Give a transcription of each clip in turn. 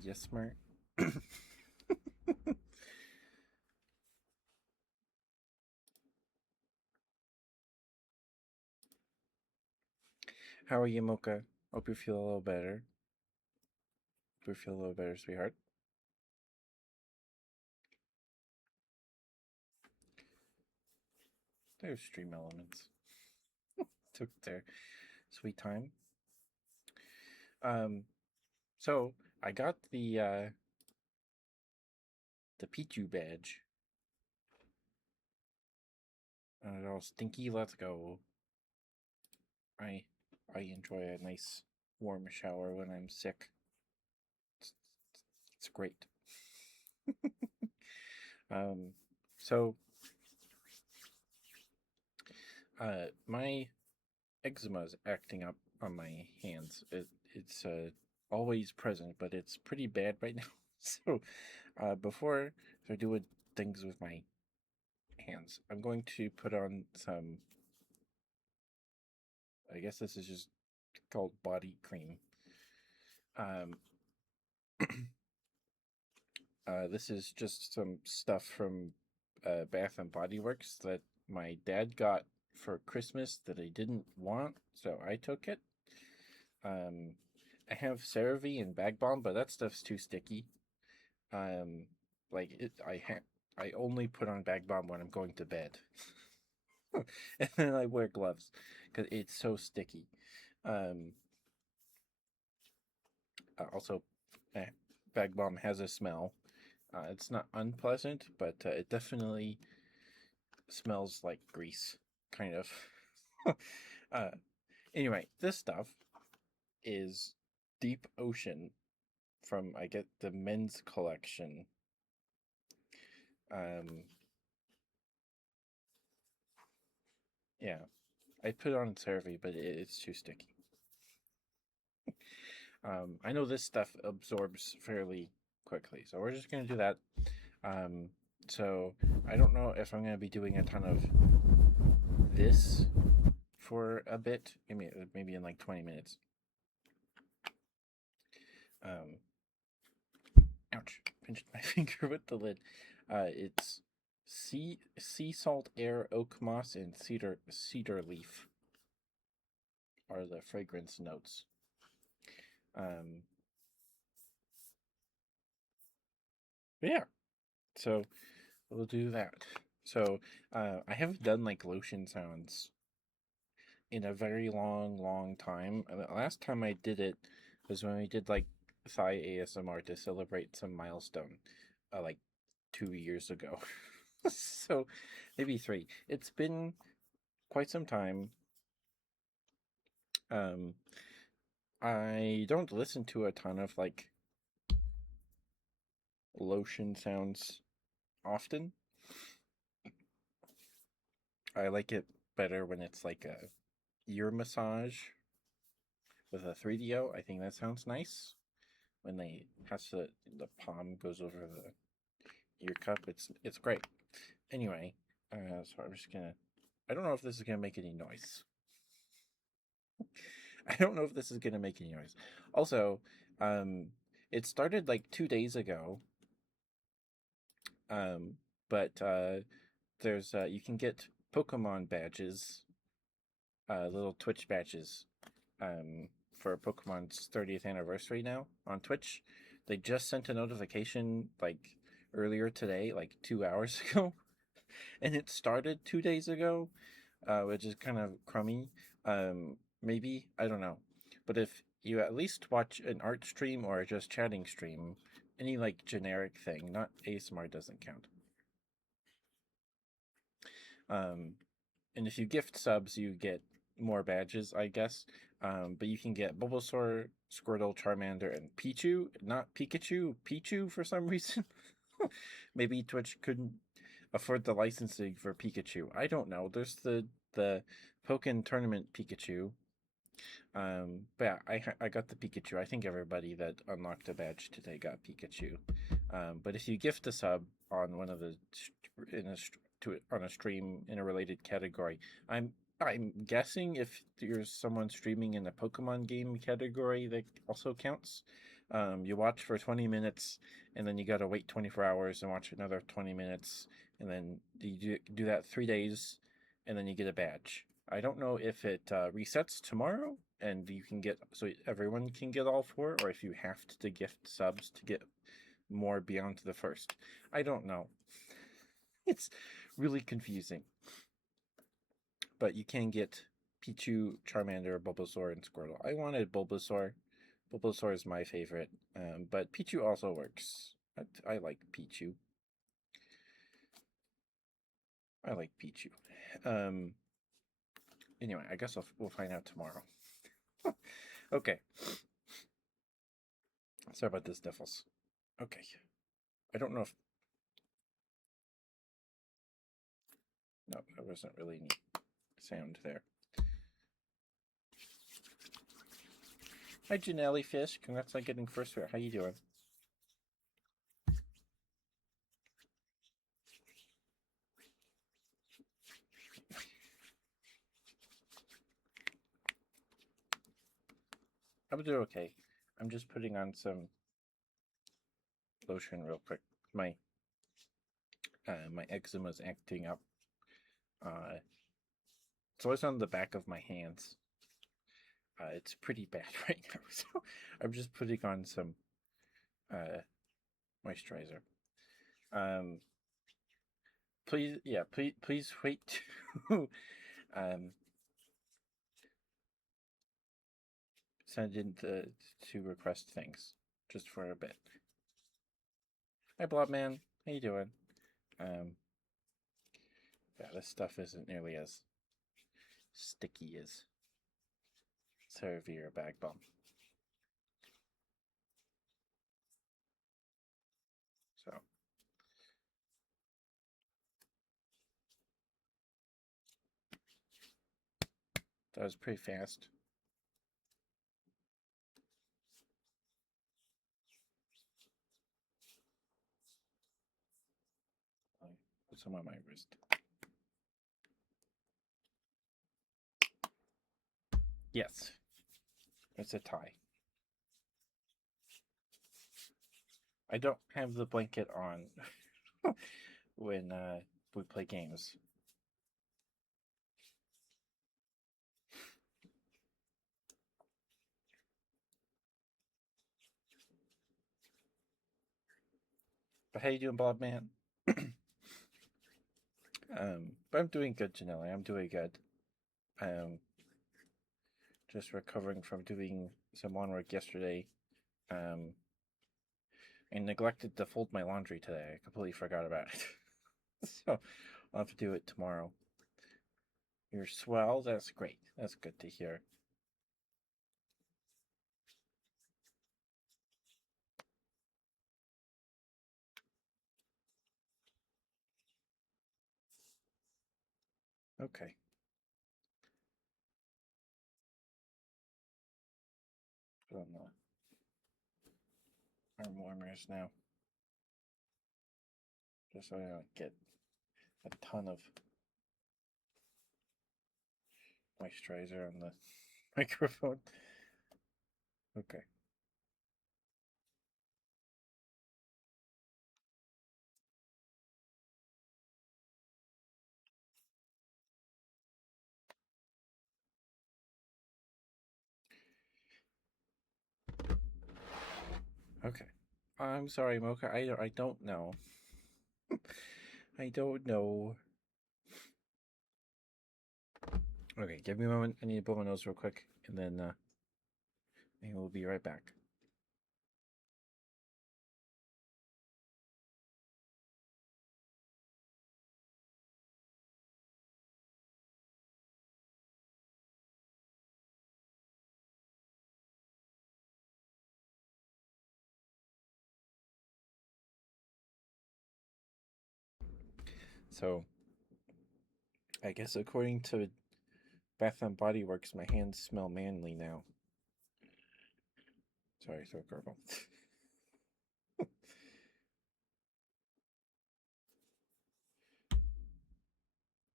Yes, Smart. How are you, Mocha? Hope you feel a little better. Hope you feel a little better, sweetheart. There's stream elements. Took their sweet time. Um, so I got the Pichu badge. And it all stinky. Let's go. I I enjoy a nice warm shower when I'm sick. It's, it's great. Um, so my eczema is acting up on my hands. It's always present, but it's pretty bad right now. So before I do things with my hands, I'm going to put on some. I guess this is just called body cream. Um, this is just some stuff from Bath and Body Works that my dad got for Christmas that I didn't want, so I took it. Um, I have CeraVe and Bag Balm, but that stuff's too sticky. Um, like I only put on Bag Balm when I'm going to bed, and then I wear gloves because it's so sticky. Um, also, eh, Bag Balm has a smell. It's not unpleasant, but it definitely smells like grease, kind of. uh, anyway, this stuff is Deep Ocean from I get the men's collection. Um, yeah, I put it on CeraVe, but it's too sticky. I know this stuff absorbs fairly quickly, so we're just gonna do that. Um, so I don't know if I'm gonna be doing a ton of this for a bit. Maybe in like 20 minutes. Um, ouch! Pinched my finger with the lid. It's sea salt, air, oak moss, and cedar leaf are the fragrance notes. Um, yeah, so we'll do that. So I haven't done like lotion sounds in a very long time. The last time I did it was when we did like thigh ASMR to celebrate some milestone, like 2 years ago. So maybe three. It's been quite some time. Um, I don't listen to a ton of like lotion sounds often. I like it better when it's like a ear massage with a 3DO. I think that sounds nice. When they has the palm goes over the ear cup, it's great. Anyway, so I'm just gonna. I don't know if this is gonna make any noise. I don't know if this is gonna make any noise. Also, um, it started like 2 days ago. Um, but there's you can get Pokemon badges, little Twitch badges, for Pokemon's 30th anniversary now on Twitch. They just sent a notification like earlier today, like 2 hours ago, and it started 2 days ago, which is kind of crummy. Maybe I don't know, but if you at least watch an art stream or just chatting stream, any like generic thing, not ASMR doesn't count. Um, and if you gift subs, you get more badges, I guess. But you can get Bulbasaur, Squirtle, Charmander, and Pichu, not Pikachu. Pichu for some reason. Maybe Twitch couldn't afford the licensing for Pikachu. I don't know. There's the Pokken Tournament Pikachu. But yeah, I got the Pikachu. I think everybody that unlocked a badge today got Pikachu. But if you gift a sub on one of the in a on a stream in a related category, I'm guessing if there's someone streaming in the Pokemon game category that also counts. You watch for 20 minutes, and then you gotta wait 24 hours and watch another 20 minutes, and then you do that 3 days, and then you get a badge. I don't know if it resets tomorrow, and you can get so everyone can get all four, or if you have to gift subs to get more beyond the first. I don't know. It's really confusing, but you can get Pichu, Charmander, Bulbasaur, and Squirtle. I wanted Bulbasaur. Bulbasaur is my favorite, but Pichu also works. I like Pichu. I like Pichu. Um, anyway, I guess we'll find out tomorrow. Okay. Sorry about this, Diffles. Okay. I don't know if. No, there wasn't really any sound there. Hi, Janelli Fish. Congrats on getting first rare. How you doing? I'm doing okay. I'm just putting on some lotion real quick. My eczema is acting up. It's always on the back of my hands. It's pretty bad right now, so I'm just putting on some moisturizer. Um, please, yeah, please wait to send in to request things just for a bit. Hi, Blobman. How you doing? Um, yeah, this stuff isn't nearly as sticky as Ceravir Bag Bomb. So that was pretty fast. Put some on my wrist. Yes, it's a tie. I don't have the blanket on when we play games. But how you doing, Bob Man? But I'm doing good, Janelle. I'm doing good. Um, just recovering from doing some lawn work yesterday. Um, I neglected to fold my laundry today. I completely forgot about it. So I'll have to do it tomorrow. You're swell. That's great. That's good to hear. Okay. Put on the arm warmers now. Just so I don't get a ton of moisturizer on the microphone. Okay. Okay. I'm sorry, Mocha. I don't know. I don't know. Okay, give me a moment. I need to blow my nose real quick, and then we'll be right back. So, I guess according to Bath and Body Works, my hands smell manly now. Sorry, throat gurgle.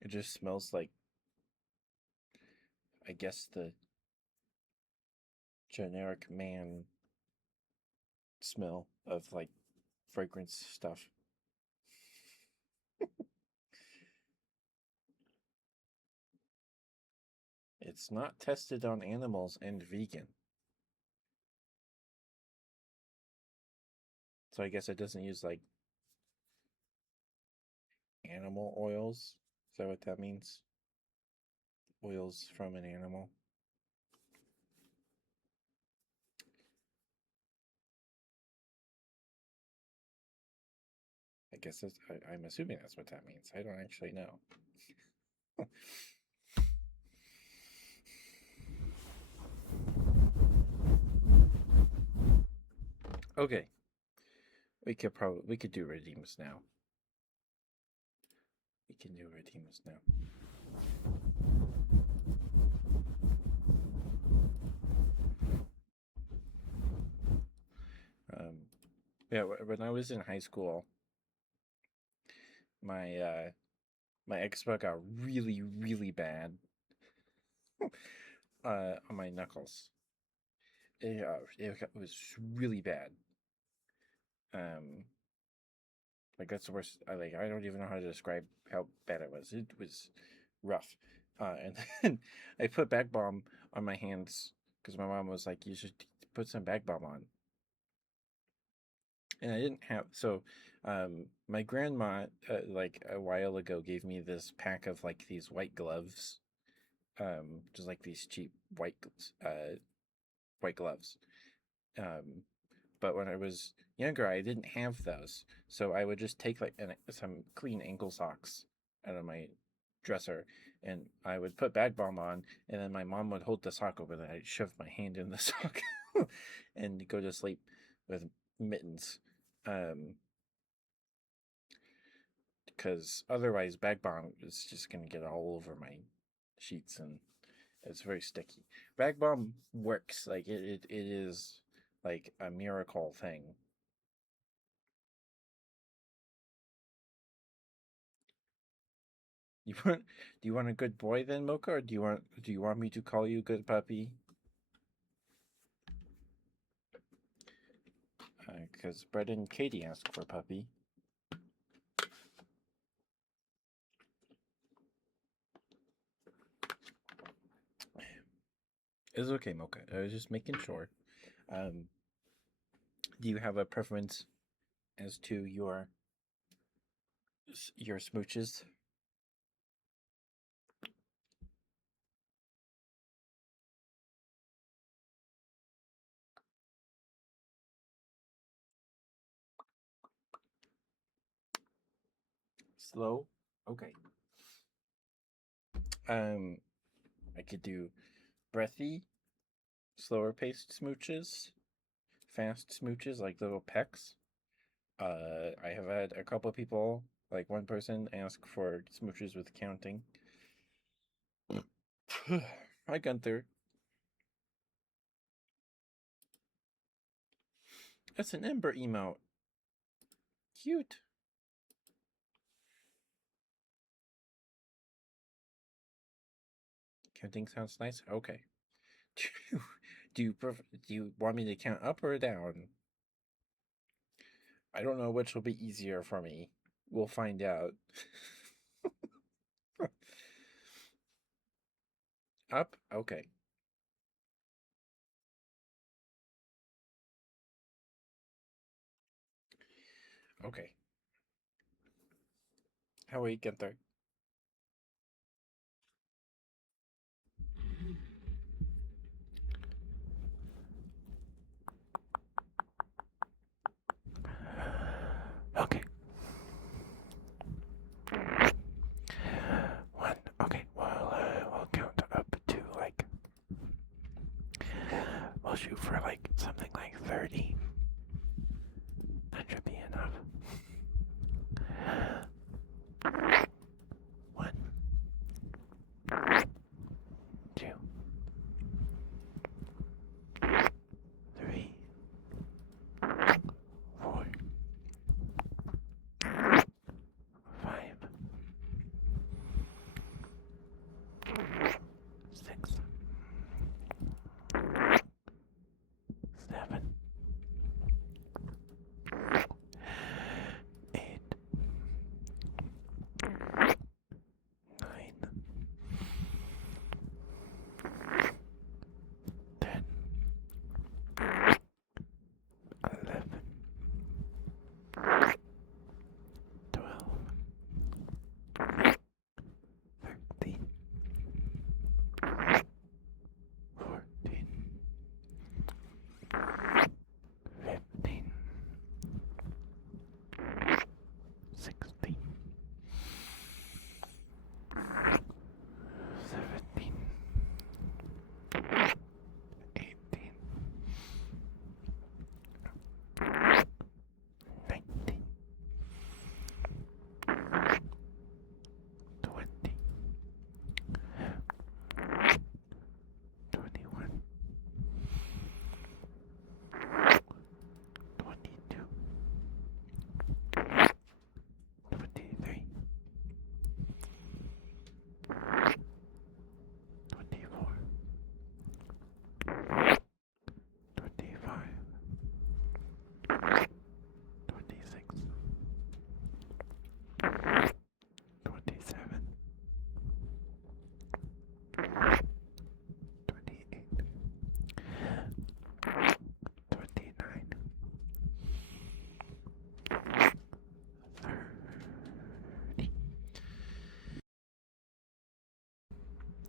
It just smells like, I guess, the generic man smell of like fragrance stuff. It's not tested on animals and vegan. So I guess it doesn't use like animal oils. Is that what that means? Oils from an animal. I guess that's, I'm assuming that's what that means. I don't actually know. Okay. We could do redeems now. We can do redeems now. Yeah, when I was in high school, my my eczema got really bad on my knuckles. It was really bad. Um, like that's the worst. I don't even know how to describe how bad it was. It was rough. And then I put back balm on my hands because my mom was like, "You should put some back balm on." And I didn't have my grandma like a while ago gave me this pack of like these white gloves, just like these cheap white gloves. Um, but when I was younger, I didn't have those, so I would just take like some clean ankle socks out of my dresser, and I would put bag balm on, and then my mom would hold the sock over there. I'd shove my hand in the sock and go to sleep with mittens. Because otherwise bag balm is just gonna get all over my sheets and it's very sticky. Bag balm works, like it is like a miracle thing. You want do you want a good boy then, Mocha, or do you want me to call you good puppy? Because Brett and Katie asked for puppy. It's okay, Mocha. I was just making sure. Um, do you have a preference as to your smooches? Slow? Okay. Um, I could do breathy, slower paced smooches, fast smooches like little pecks. I have had a couple of people, like one person, ask for smooches with counting. Hi, Gunther. That's an Ember emote. Cute. Counting sounds nice. Okay. Do you want me to count up or down? I don't know which will be easier for me. We'll find out. Up? Okay. Okay. How are you, Gunther? Okay. One. Okay. We'll count up to like. We'll shoot for like something like 30. That should be enough. One, two, three, 4, 5, 6,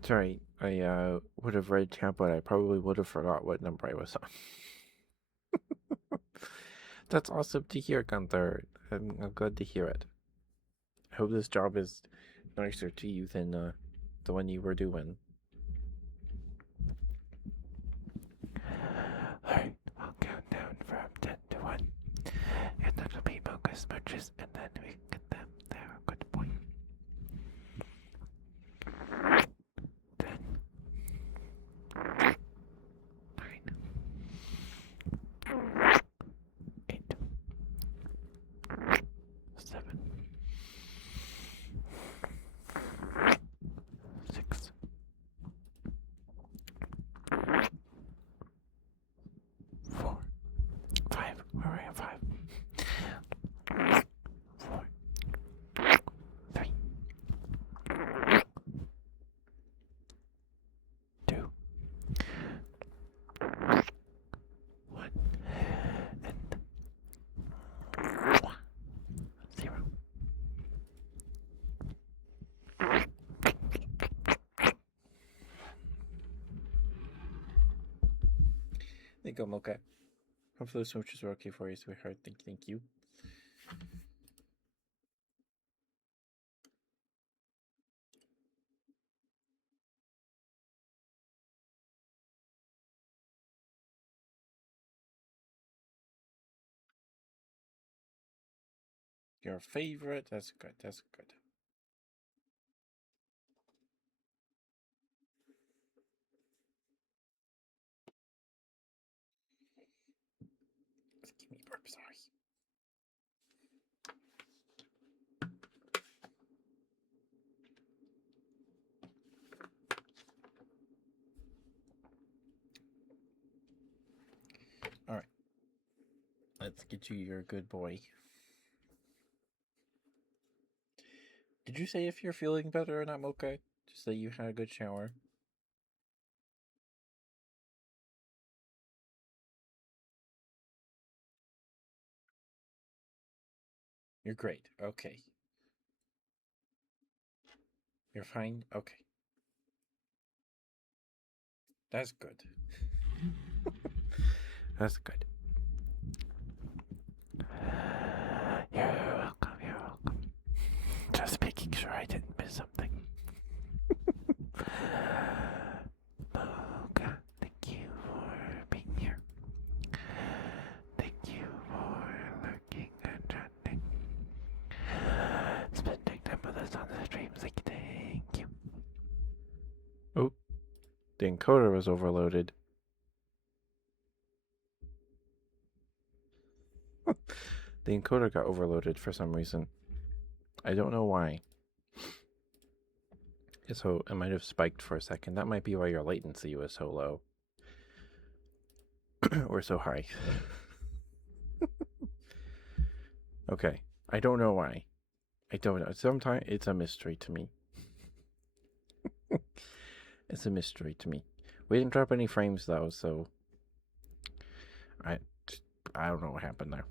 Sorry, I would have read chat, but I probably would have forgot what number I was on. That's awesome to hear, Gunther. I'm glad to hear it. I hope this job is nicer to you than the one you were doing. Alright, I'll count down from 10 to 1. And that'll be Mocha's smooches, and then we can get them there. Good boy. 10, 9, 8, 7, 6, 4, 5. Where are we at 5? 4, 3, 2, 1, and 0. There you go, Mocha. Hopefully the smooches were okay for you, sweetheart. Thank you. Your favorite? That's good. That's good. Give me burp, sorry. All right. Let's get you your good boy. Did you say if you're feeling better or not, Mocha? Just that you had a good shower. You're great. Okay. You're fine? Okay. That's good. That's good. You're welcome. You're welcome. Just making sure I didn't miss something. Mocha, thank you for being here. Thank you for lurking and chatting. Spending time with us on the streams. Thank you. Oh, the encoder was overloaded. The encoder got overloaded for some reason. I don't know why. So it might have spiked for a second. That might be why your latency was so low. Or so high. Okay. I don't know why. I don't know. Sometimes it's a mystery to me. It's a mystery to me. We didn't drop any frames though, so I don't know what happened there.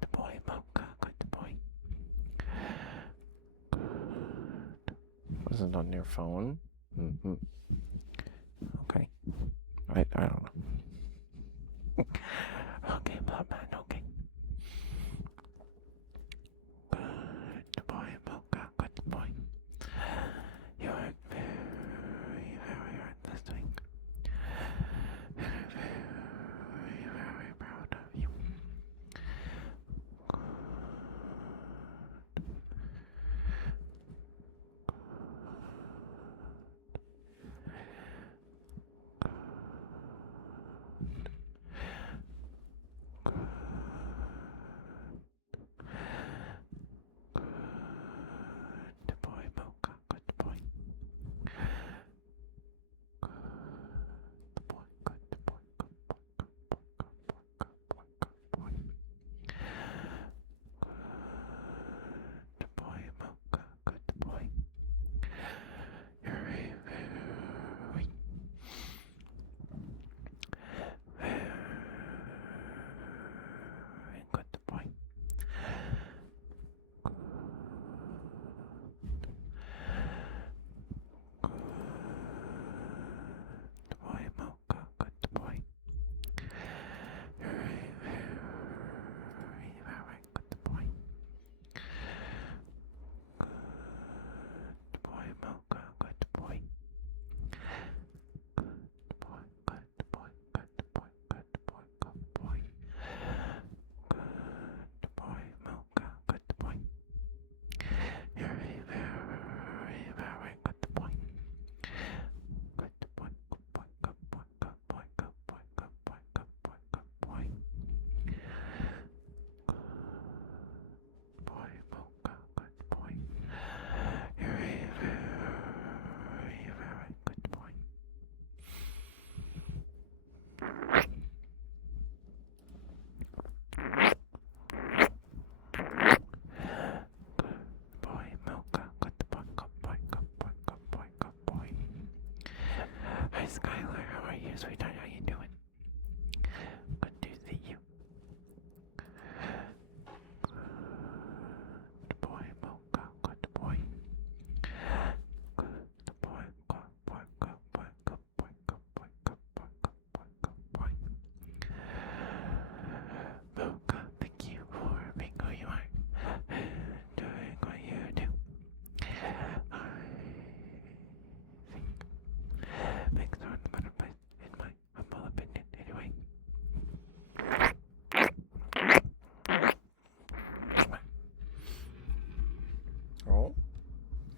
Good boy, Mocha. Good boy. Good. Wasn't on your phone. Mm-hmm. Okay. I don't know. Okay, Bloodman. Okay. Good boy, Mocha. Good boy. You are very, very interesting. Very, very proud of you.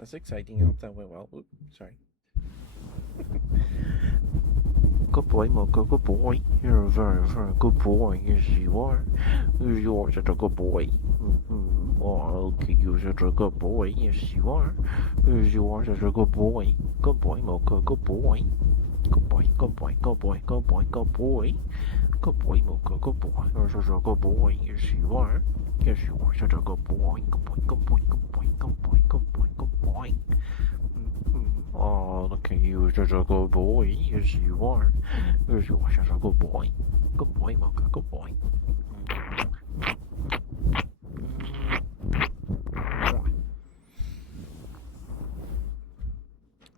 That's exciting. I hope that went well. Oops, sorry. Good boy, Mocha, good boy. You're a very, very good boy. Yes, you are. You are such a good boy. Oh, okay, you're such a good boy. Yes, you are. Yes, you are such a good boy. Good boy, Mocha, good boy. Good boy, good boy, good boy, good boy, good boy. Good boy, Mocha, good boy. You're such a good boy. Yes, you are. Yes, you are such a good boy. Good boy, good boy, good boy, good boy, good boy, good boy. Oh, look at you, such a good boy. Yes, you are. Yes, you are such a good boy. Good boy, Mocha, good boy.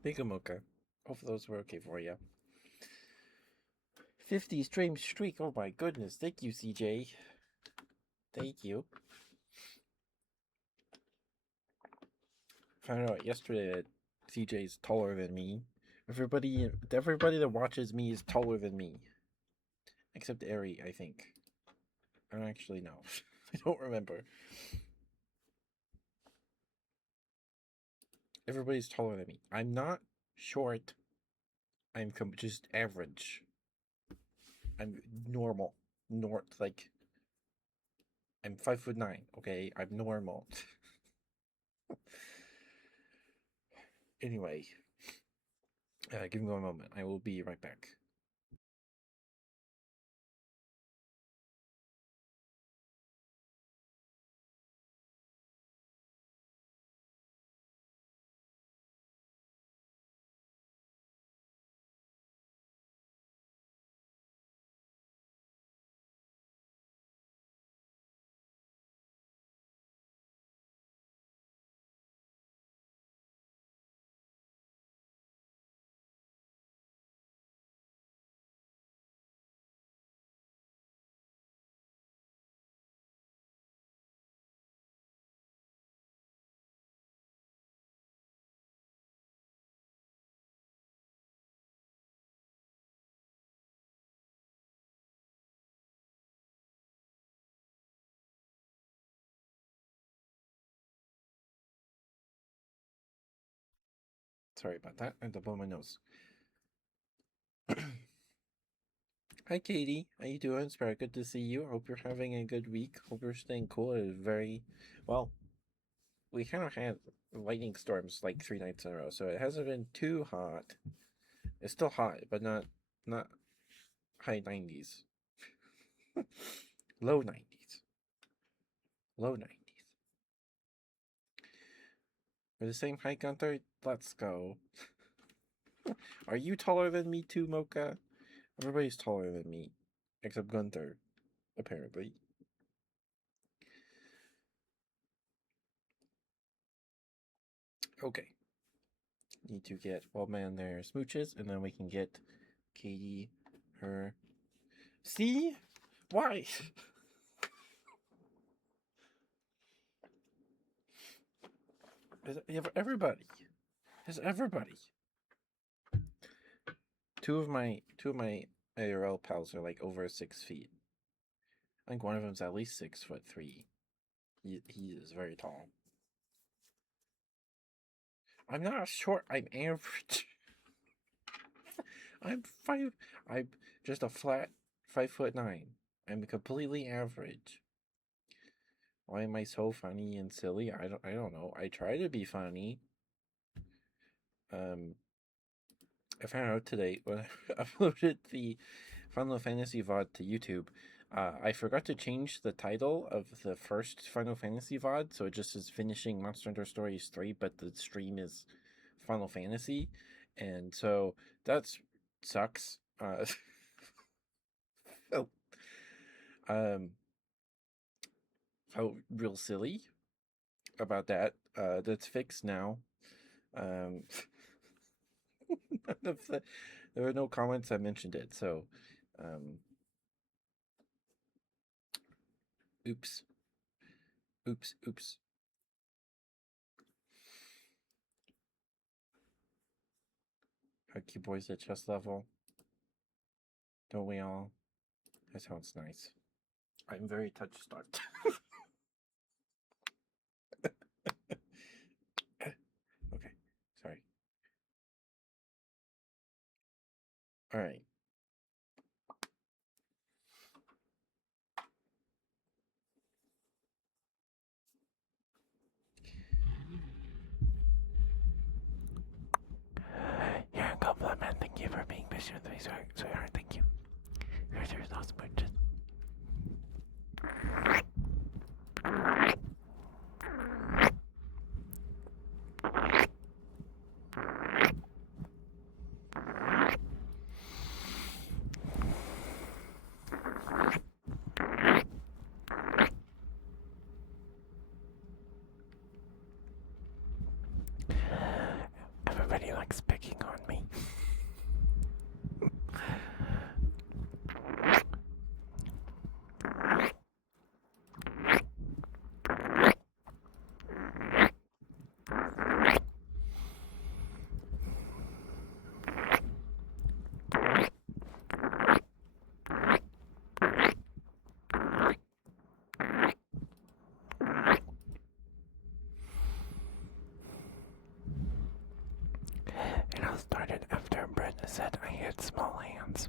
Thank you, Mocha. Hopefully those were okay for you. 50 stream streak. Oh my goodness. Thank you, CJ. Thank you. Found out yesterday that CJ's taller than me. Everybody that watches me is taller than me. Except Ari, I think. I don't actually know. I don't remember. Everybody's taller than me. I'm not short. I'm just average. I'm normal. Like I'm 5'9". Okay, I'm normal. Anyway, give me one moment. I will be right back. Sorry about that. I had to blow my nose. Hi, Katie. How you doing? It's very good to see you. Hope you're having a good week. Hope you're staying cool. It is very well. We kind of had lightning storms like 3 nights in a row, so it hasn't been too hot. It's still hot, but not high 90s. Low 90s. Low 90s. We're the same height, Gunther. Let's go. Are you taller than me too, Mocha? Everybody's taller than me, except Gunther, apparently. Okay. Need to get Wildman their smooches, and then we can get Katie her. See? Why? Everybody. It's everybody. Two of my ARL pals are like over 6 feet. I think one of them's at least 6'3". He is very tall. I'm not short. I'm average. I'm five. I'm just a flat 5'9". I'm completely average. Why am I so funny and silly? I don't know. I try to be funny. I found out today when I uploaded the Final Fantasy VOD to YouTube. I forgot to change the title of the first Final Fantasy VOD, so it just is finishing Monster Hunter Stories 3, but the stream is Final Fantasy, and so that sucks. Felt, um, felt real silly about that. That's fixed now. Um, there were no comments that mentioned it, so um, oops, oops. Our keyboard's at chest level. Don't we all? That sounds nice. I'm very touch starved. Okay. All right. You're a compliment. Thank you for being patient with me, sweetheart. Thank you. Here's those smooches. Everybody likes picking on me. It all started after Brenda said I had small hands.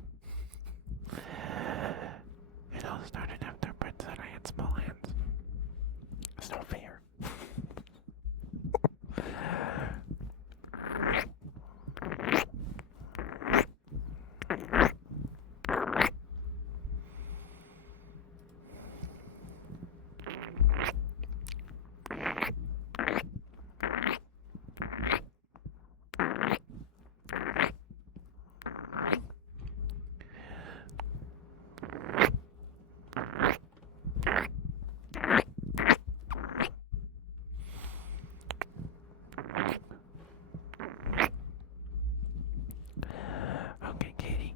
It all started after Brenda said I had small hands. It's no fair. Okay, Katie.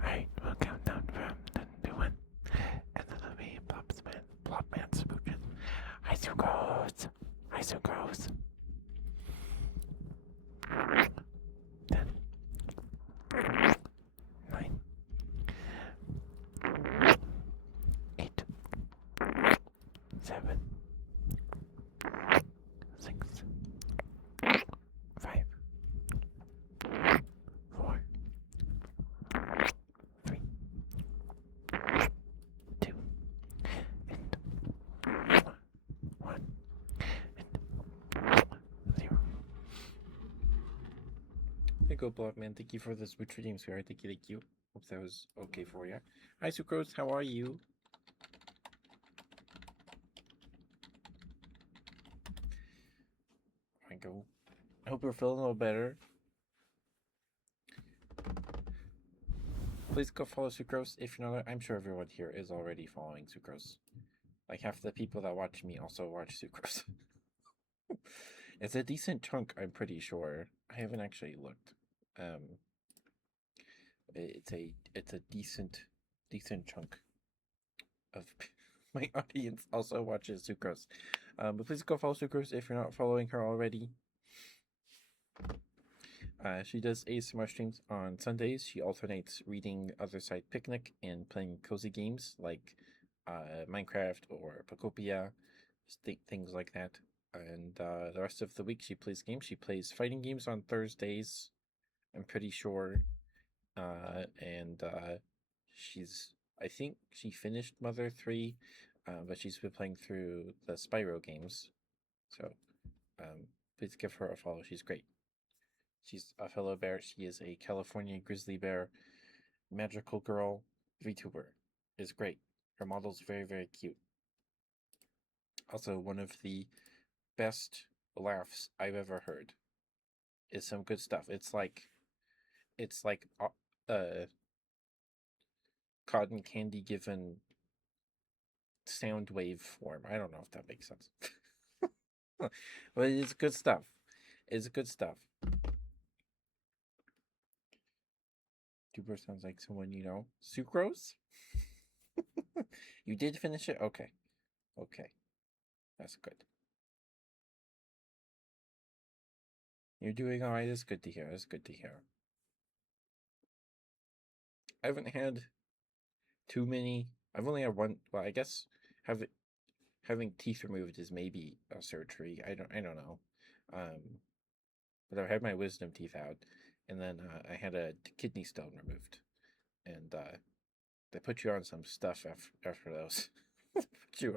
Alright, we'll count down from 10 to 1. And then it'll be Plopman smooches. Hi, Sucrose. Hi, Sucrose. 10, 9, 8, 7, 6, 5, 4, 3, 2, and 1, and 0. Hey, go block man. Thank you for this Witcher Games here. Thank you, thank you. Hope that was okay for you. Hi, Sucrose. How are you? I go. I hope you're feeling a little better. Please go follow Sucrose if you're not. I'm sure everyone here is already following Sucrose. Like half the people that watch me also watch Sucrose. It's a decent chunk, I'm pretty sure. I haven't actually looked. It's a decent chunk of my audience also watches Sucrose. But please go follow Sucrose if you're not following her already. She does ASMR streams on Sundays. She alternates reading Other Side Picnic and playing cozy games like Minecraft or Pocopia, things like that. And the rest of the week, she plays games. She plays fighting games on Thursdays, I'm pretty sure. And I think she finished Mother 3, but she's been playing through the Spyro games. So, Please give her a follow. She's great. She's a fellow bear. She is a California grizzly bear, magical girl, VTuber. Is great. Her model's very, very cute. Also, one of the best laughs I've ever heard. Is some good stuff. It's like cotton candy given sound wave form. I don't know if that makes sense. But it's good stuff. It's good stuff. Tuber sounds like someone you know. Sucrose? You did finish it? Okay. Okay. That's good. You're doing alright. It's good to hear. It's good to hear. I haven't had too many. I've only had one. Well, I guess having teeth removed is maybe a surgery. I don't know. But I've had my wisdom teeth out, and then I had a kidney stone removed, and they put you on some stuff after those. Put you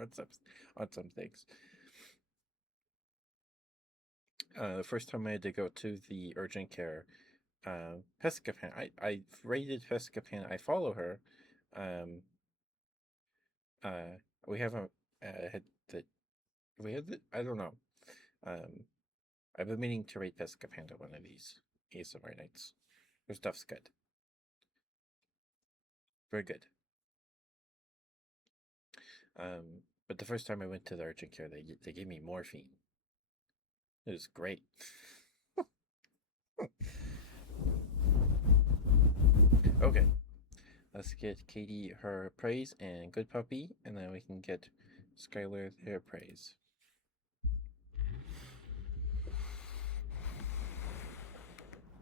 on some things. The first time I had to go to the urgent care, Pescapan. I rated Pescapan. I follow her. We haven't had the. We had the. I don't know. I've been meaning to rate Pesca Panda one of these ASMR nights. Her stuff's good. Very good. But the first time I went to the urgent care, they gave me morphine. It was great. Okay, let's get Katie her praise and good puppy, and then we can get Skylar their praise.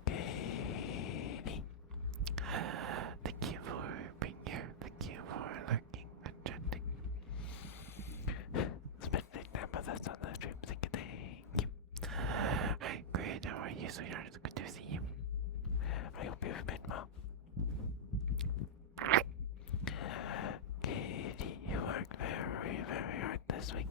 Katie, thank you for being here. Thank you for lurking and chatting. Spending time with us on the stream. Thank you. Hi, great. How are you, sweetheart? It's good to see you. I hope you've been well. Katie, you worked very, very hard this week.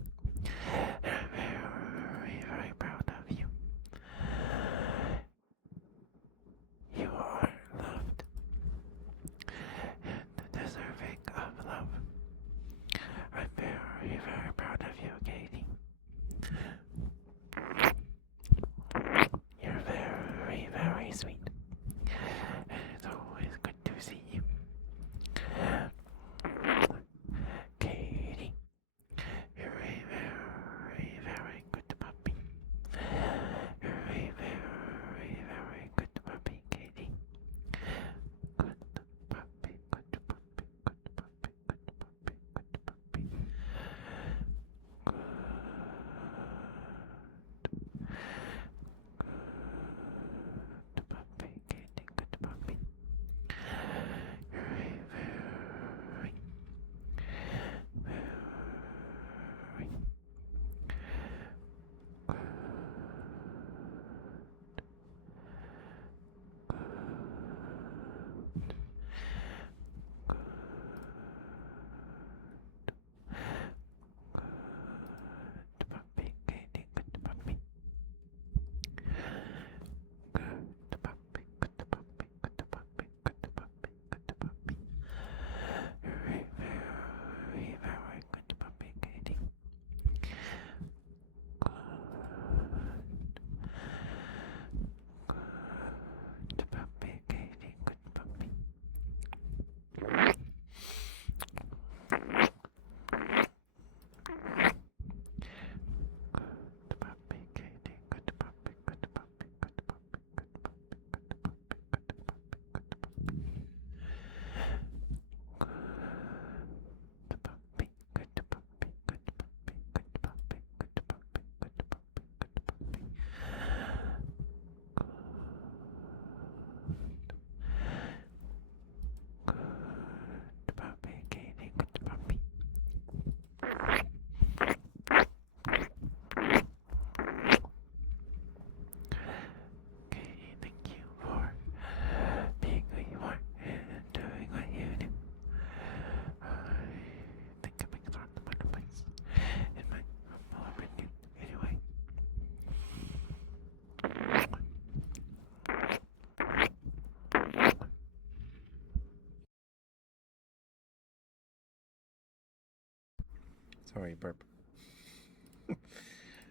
Sorry, burp.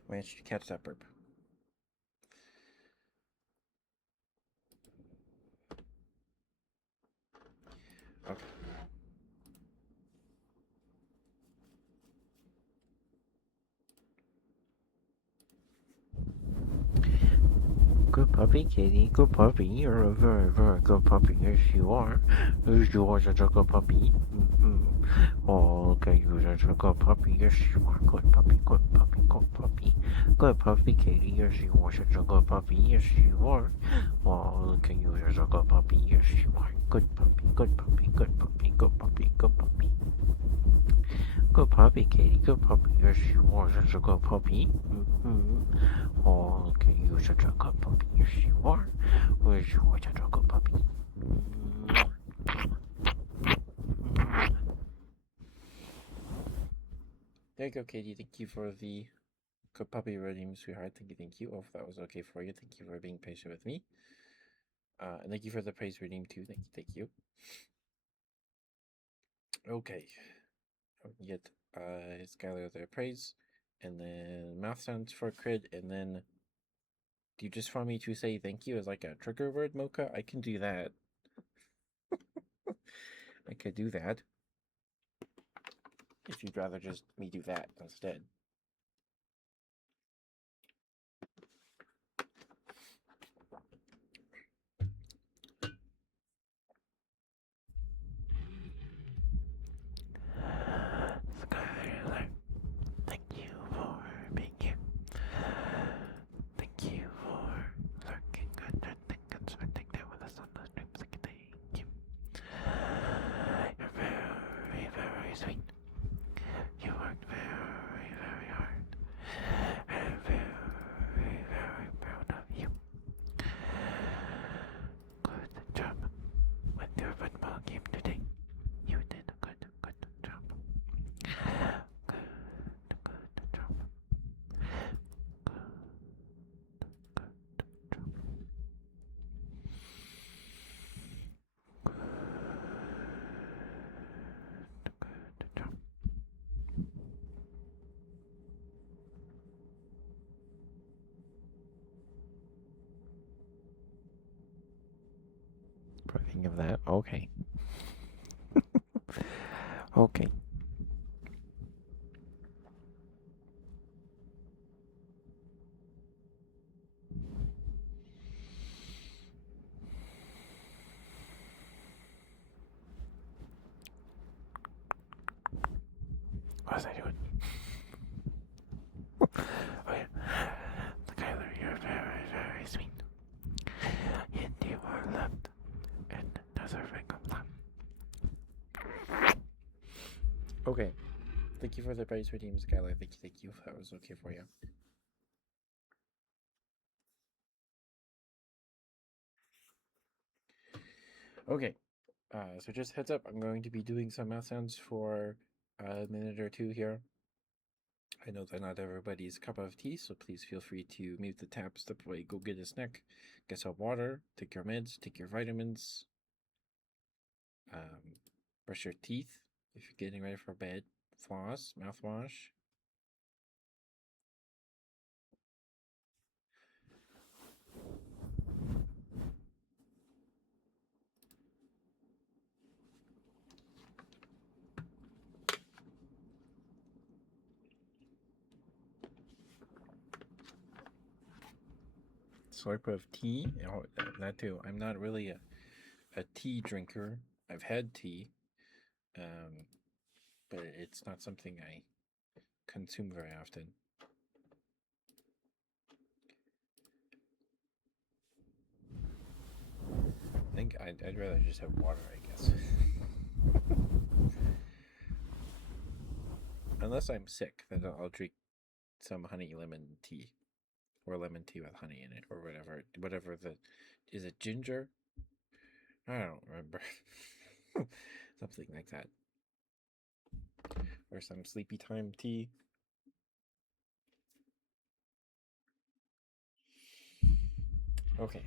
Managed to catch that burp. Okay. Good puppy, Kitty. Good puppy. You're a very, very good puppy. Yes, you are. Yes, you are such a good puppy. Oh, okay, you're such a good puppy. Yes, you are. Good puppy, good puppy, good puppy. Good puppy, Kitty. Yes, you are such a good puppy. Yes, you are. Oh, okay, you're such a good puppy. Yes, you are. Good puppy, good puppy, good puppy, good puppy, good puppy. Good puppy, Katie. Good puppy. Yes, you are such a good puppy. Oh, okay, you're such a good puppy. Yes, you are. Yes, you are such a good puppy. There you go, Katie. Thank you for the good puppy redeem, sweetheart. Thank you. Hope that was okay for you. Thank you for being patient with me. And thank you for the praise redeem too. Thank you. Okay. Get Skylar their praise, and then mouth sounds for crit, and then do you just want me to say thank you as like a trigger word, Mocha? I can do that. I could do that. If you'd rather just me do that instead. Skylar, thank you for being here. Thank you for lurking under and spending time with us on the streams. Thank you. You're very, very sweet. You worked very, very hard. And I'm very, very proud of you. Good job with your football game today. You did a good job. Good job. Good job. Approving of that. Okay. Okay. What was I doing? Oh yeah. Skylar, you're very, very sweet. And you are loved and deserving of love. Okay. Thank you for the praise redeem, Skylar. Thank you. That was okay for you. Okay. So just heads up, I'm going to be doing some mouth sounds for a minute or two here. I know they're not everybody's cup of tea, so please feel free to mute the tap, step away, go get a snack, get some water, take your meds, take your vitamins, brush your teeth if you're getting ready for bed, floss, mouthwash. Slurp of tea. Oh, that too. I'm not really a tea drinker. I've had tea, but it's not something I consume very often. I think I'd rather just have water, I guess. Unless I'm sick, then I'll drink some honey lemon tea. Or lemon tea with honey in it, or whatever is it ginger? I don't remember. Something like that. Or some sleepy time tea. Okay.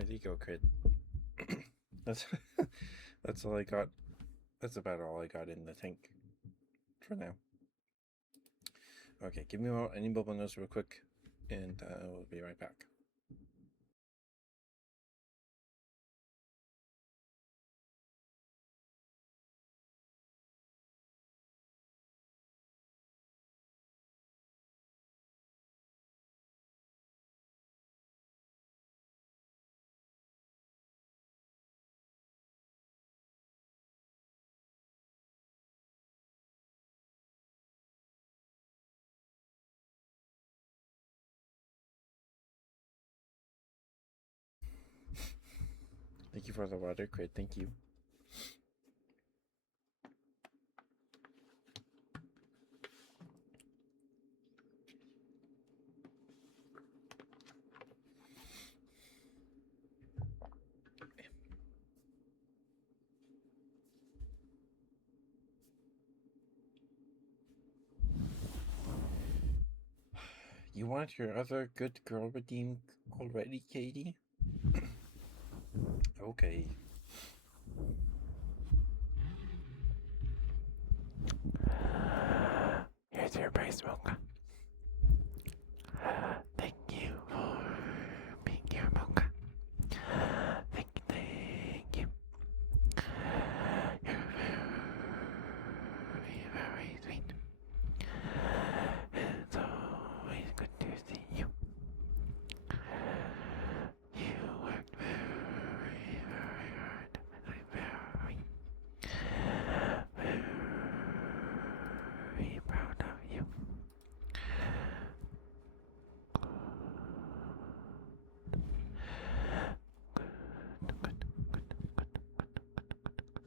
Alright, there you go, Crit. That's that's all I got. That's about all I got in the tank for now. Okay, give me any bubble nose real quick, and we'll be right back. Thank you for the water, Crit. Thank you. You want your other good girl redeemed already, Katie? Okay. Here's your prize, Mocha. Thank you for being here, Mocha. Thank you. You're very, very sweet. It's always good to see you. You worked very, very hard, and I'm very proud of you.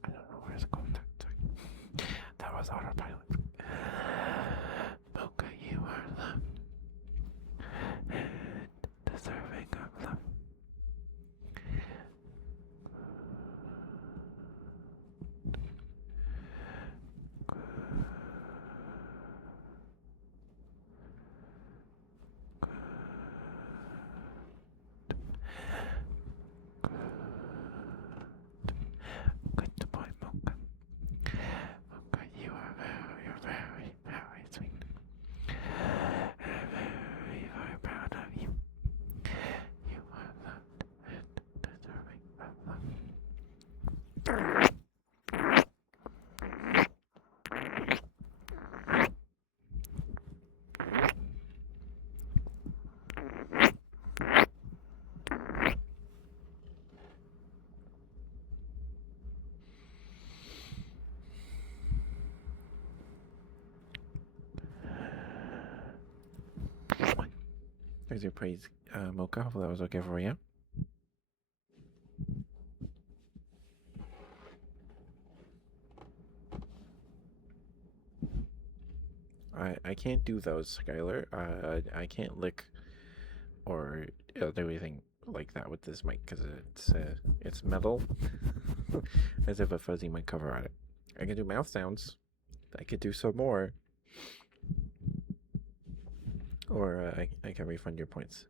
I don't know where it's going. Sorry. That was autopilot. Mocha, you are loved and deserving of love. Good boy, Mocha. Mocha, you're very, very sweet. I'm very, very proud of you. You are loved and deserving of love. There's your praise, Mocha. Hopefully that was okay for you. I can't do those, Skylar. I can't lick or do anything like that with this mic because it's metal, as if a fuzzy mic cover on it. I can do mouth sounds. I could do some more, or I can refund your points.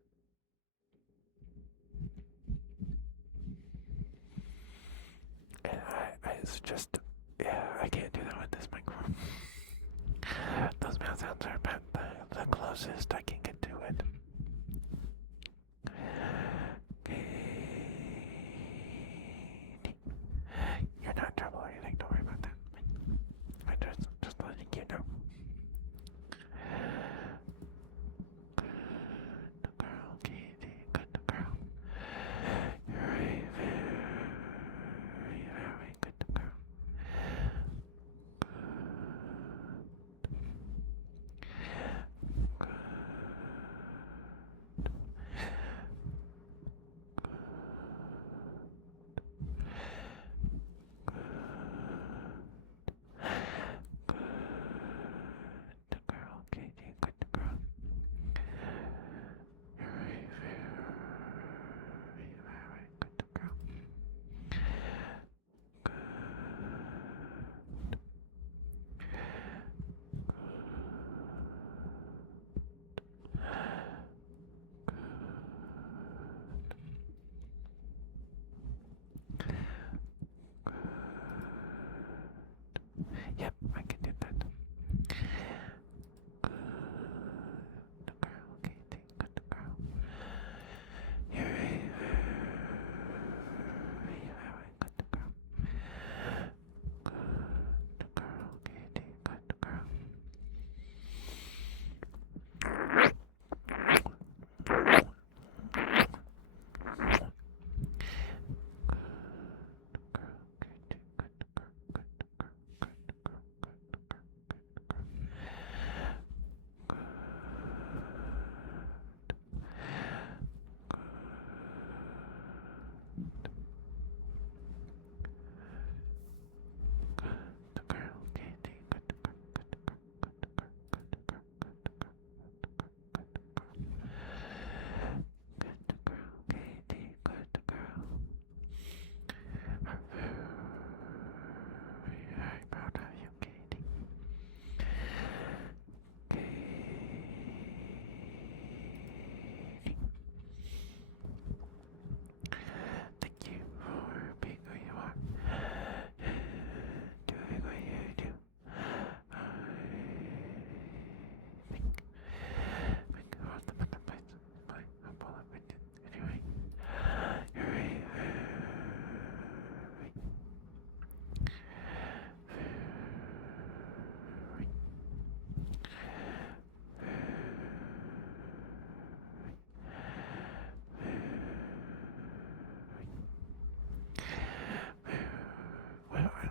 And it's just, yeah, I can't do that with this microphone. Those mouth sounds are about the closest I can get to it. You're not in trouble or anything, don't worry about that. I just letting you know. Good girl, Katie, good girl. You're a very, very good girl. Good.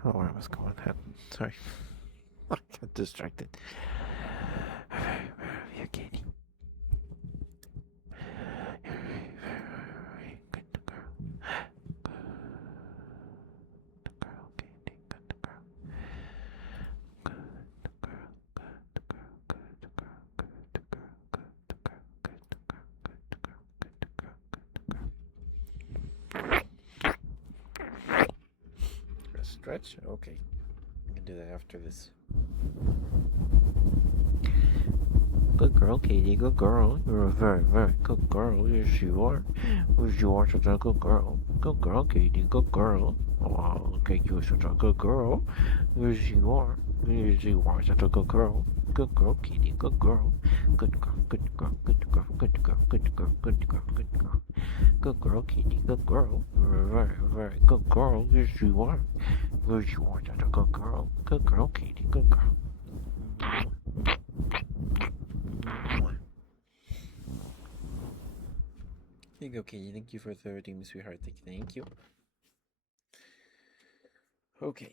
know where I was going with that. Sorry. I got distracted. You're Katie. You're very good girl. Good girl, Katie. Good girl. Good girl. Good girl. Good girl. Good girl. Good girl. Good girl. Good girl. A stretch? Okay. I can do that after this. Good girl, Katie. Good girl. You're a very, very good girl. Yes, you are. Yes, you are such a good girl. Good girl, Katie. Good girl. Wow, okay, you're such a good girl. Yes, you are. Yes, you are such a good girl. Good girl, Katie. Good girl. Good girl. Good girl. Good girl. Good girl. Good girl. Good girl. Good girl. Good girl, Katie. Good girl. You're a very, very good girl. Yes, you are. Yes, you are such a good girl. Good girl, Katie. Good girl. Here you go, Katie. Thank you for the redeem, sweetheart. Thank you. Okay.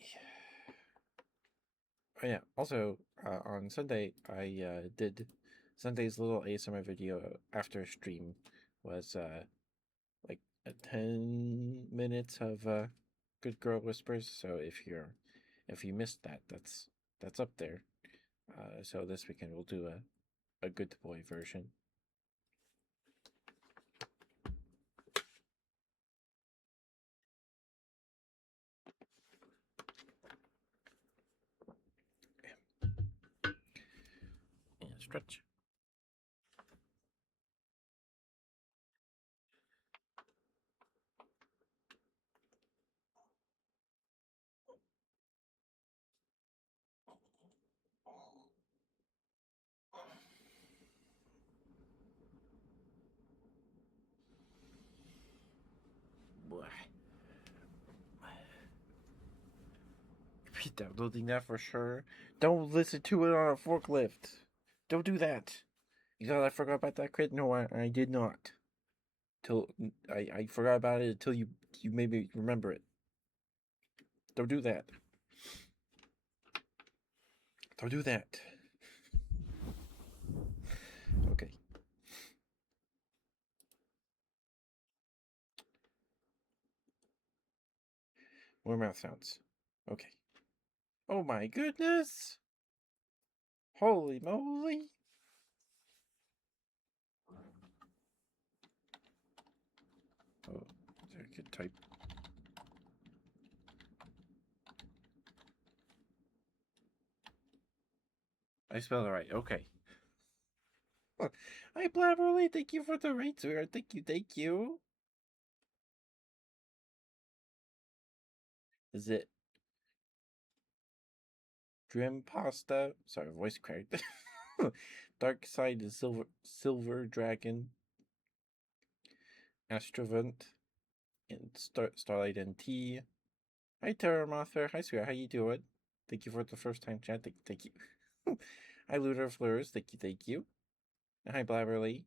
Oh yeah. Also, on Sunday, I did Sunday's little ASMR video after stream was like 10 minutes of good girl whispers. So if you missed that, that's up there. So this weekend we'll do a good boy version. And stretch. Be downloading that for sure. Don't listen to it on a forklift. Don't do that. You thought I forgot about that crit? No, I did not. Till I forgot about it until you made me remember it. Don't do that. Don't do that. Okay. More mouth sounds. Okay. Oh my goodness! Holy moly! Oh, I could type. I spelled it right. Okay. Hi, Blabberly. Thank you for the rate, sweetheart. Thank you. Thank you. Is it Dream Pasta? Sorry, voice cracked. Dark Side is Silver Dragon, Astravant, and Starlight NT. Hi, Terra Mothfair. Hi, sweetheart. How you doing? Thank you for the first time chat. Thank you. Hi, Lunar Fleurs. Thank you. Thank you. And hi, Blabberly.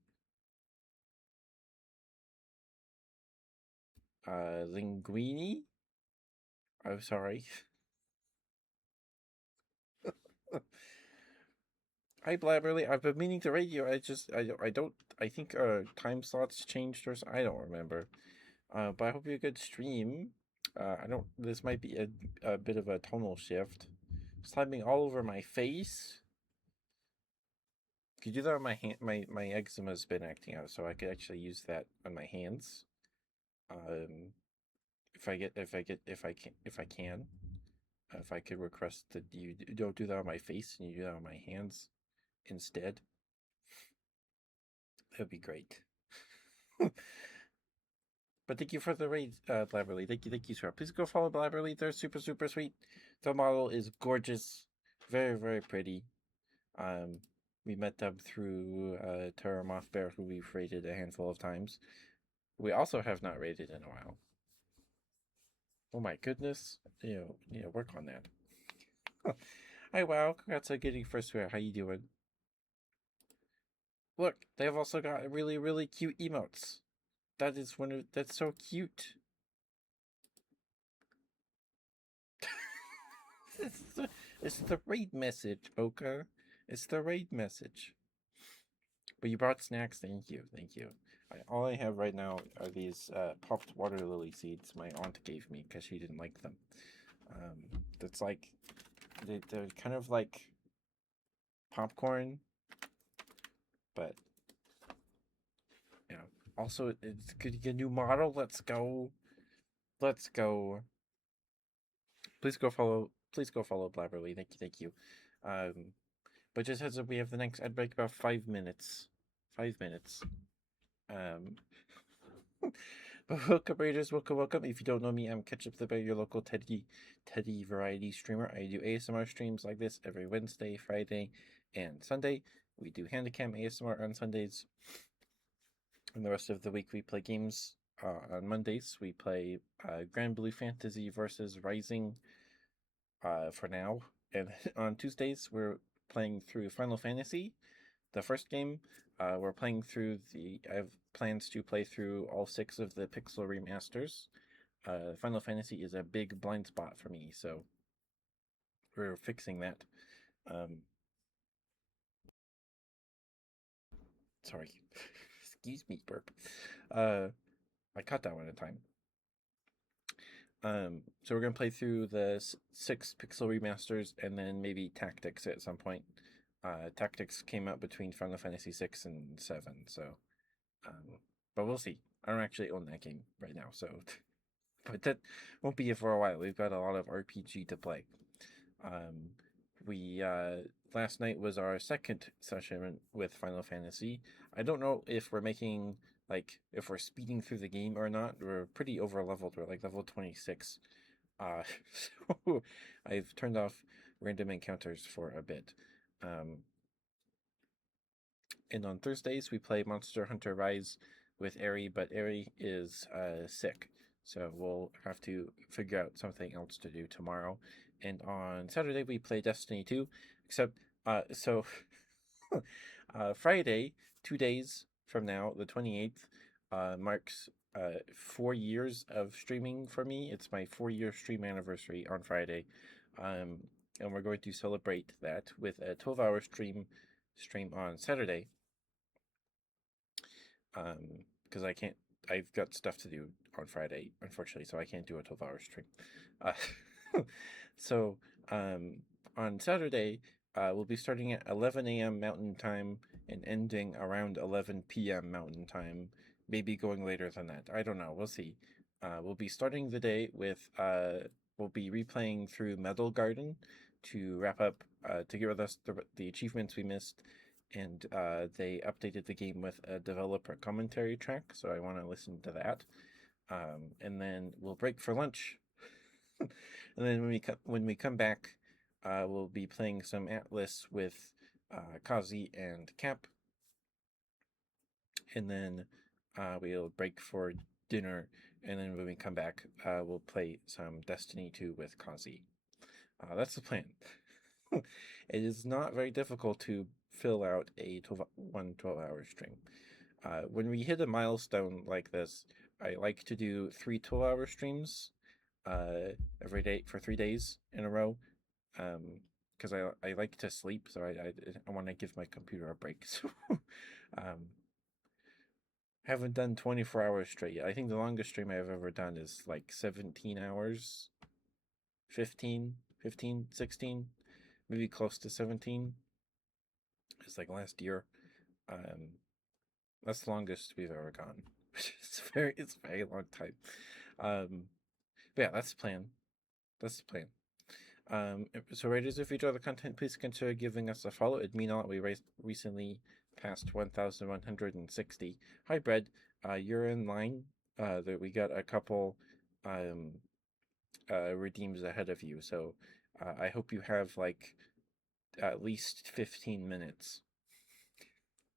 Linguini. I'm sorry. Hi, Blabberly. I've been meaning to rate you. I don't. I think time slots changed or I don't remember. But I hope you had a good stream. I don't. This might be a bit of a tonal shift. Slapping all over my face. Could you do that on my hand? My eczema's been acting out, so I could actually use that on my hands. If I can, if I could request that you don't do that on my face and you do that on my hands instead, that'd be great. But thank you for the raid, Blabberly. Thank you, sir. Please go follow Blabberly. They're super sweet. The model is gorgeous, very pretty. We met them through Terra Moth Bear, who we've raided a handful of times. We also have not raided in a while. Oh my goodness. Need to work on that. Hi, wow. Congrats on getting first wear. How you doing? Look, they've also got really cute emotes. That's so cute. It's the raid message, Boca. It's the raid message. But you brought snacks. Thank you. Thank you. All I have right now are these popped water lily seeds my aunt gave me because she didn't like them. That's like they're kind of like popcorn, but yeah. Also, it's good to get a new model. Let's go. Let's go. Please go follow. Please go follow Blabberly. Thank you. Thank you. But just heads up, we have the next ad break about 5 minutes. 5 minutes. Um, but welcome, Raiders. Welcome, welcome. If you don't know me, I'm Ketchup the Bear, your local Teddy variety streamer. I do ASMR streams like this every Wednesday, Friday, and Sunday. We do Handicam ASMR on Sundays. And the rest of the week, we play games. On Mondays, we play Grand Blue Fantasy versus Rising for now. And on Tuesdays, we're playing through Final Fantasy. The first game, we're playing through I have plans to play through all 6 of the Pixel remasters. Final Fantasy is a big blind spot for me, so we're fixing that. Um, sorry, excuse me, burp. I caught that one at a time. So we're gonna play through the 6 Pixel remasters and then maybe Tactics at some point. Tactics came out between Final Fantasy 6 and 7, so but we'll see. I don't actually own that game right now, so but that won't be it for a while. We've got a lot of RPG to play. We last night was our second session with Final Fantasy. I don't know if we're making if we're speeding through the game or not. We're pretty over leveled. We're like level 26. So I've turned off random encounters for a bit. And on Thursdays we play Monster Hunter Rise with Eri, but Eri is sick, so we'll have to figure out something else to do tomorrow. And on Saturday we play Destiny 2, except so Friday, 2 days from now, the 28th, marks 4 years of streaming for me. It's my 4-year stream anniversary on Friday, and we're going to celebrate that with a 12-hour stream on Saturday. Because I can't. I've got stuff to do on Friday, unfortunately, so I can't do a 12-hour stream. So on Saturday, we'll be starting at 11 a.m. Mountain Time and ending around 11 p.m. Mountain Time, maybe going later than that. I don't know. We'll see. We'll be starting the day with we'll be replaying through Metal Garden to wrap up to give us the achievements we missed, and they updated the game with a developer commentary track, so I want to listen to that. And then we'll break for lunch, and then when we come back, we'll be playing some Atlas with Kazi and Cap, and then we'll break for dinner, and then when we come back, we'll play some Destiny 2 with Kazi. That's the plan. It is not very difficult to fill out a 12-hour stream. When we hit a milestone like this, I like to do 3 12-hour streams every day for 3 days in a row, because I like to sleep, so I want to give my computer a break. So haven't done 24 hours straight yet. I think the longest stream I've ever done is like 17 hours, 15, 16, maybe close to 17. It's like last year. That's the longest we've ever gone. It's a very long time. But yeah, that's the plan. That's the plan. So Raiders, if you enjoy the content, please consider giving us a follow. It'd mean a lot. We recently passed 1,160. Hi, Bread. You're in line. That we got a couple redeems ahead of you. So I hope you have like at least 15 minutes.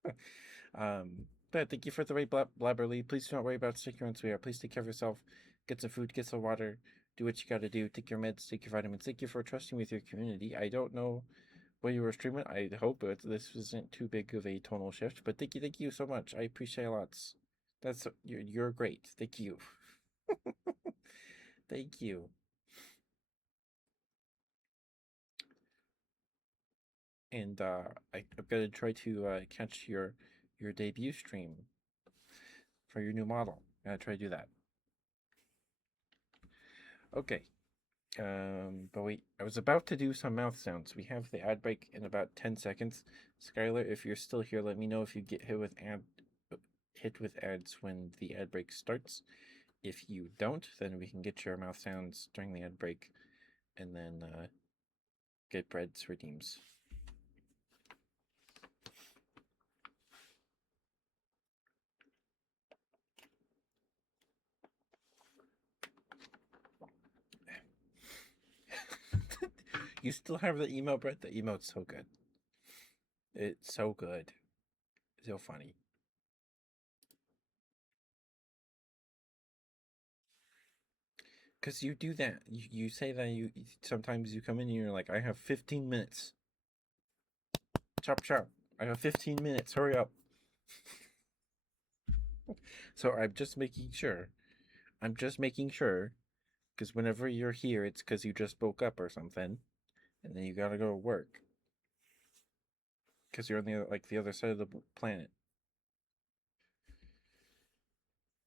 But thank you for the raid, Blabberly. Please do not worry about sticking around, sweetheart. Please take care of yourself. Get some food, get some water, do what you gotta do. Take your meds, take your vitamins. Thank you for trusting with your community. I don't know what you were streaming. I hope this isn't too big of a tonal shift, but thank you so much. I appreciate it lots. You're great. Thank you. Thank you. and I'm gonna try to catch your debut stream for your new model. I'm gonna try to do that. Okay. But wait, I was about to do some mouth sounds. We have the ad break in about 10 seconds. Skylar, if you're still here, let me know if you get hit with ads when the ad break starts. If you don't, then we can get your mouth sounds during the ad break, and then get bread's redeems. You still have the emote, Brett? The emote's so good. It's so good. So funny. Because you do that. You say that you sometimes you come in and you're like, I have 15 minutes. Chop chop. I have 15 minutes. Hurry up. So I'm just making sure. I'm just making sure. Because whenever you're here, it's because you just woke up or something. And then you gotta go to work. Because you're on the other side of the planet.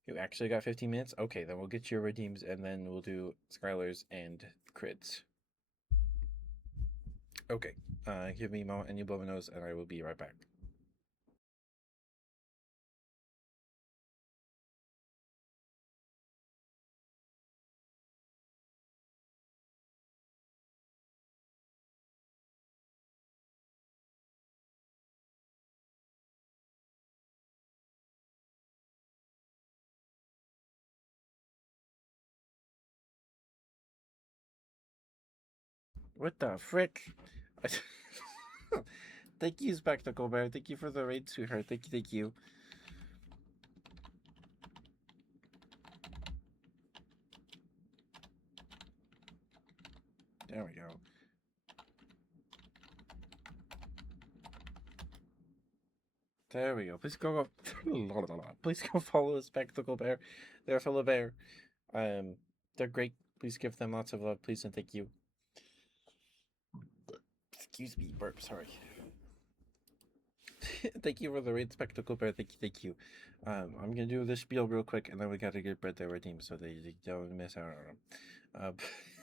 You actually got 15 minutes? Okay, then we'll get your redeems and then we'll do Skylar's and crits. Okay, give me a moment and you blow my nose and I will be right back. What the frick? Thank you, Spectacle Bear. Thank you for the raid, sweetheart. Thank you, thank you. There we go. There we go. Please go. Please go follow Spectacle Bear. They're a fellow bear. They're great. Please give them lots of love, please, and thank you. Excuse me, burp. Sorry. Thank you for the raid, Spectacle Bear. Thank you. I'm gonna do this spiel real quick, and then we gotta get bread their redeem so they don't miss out on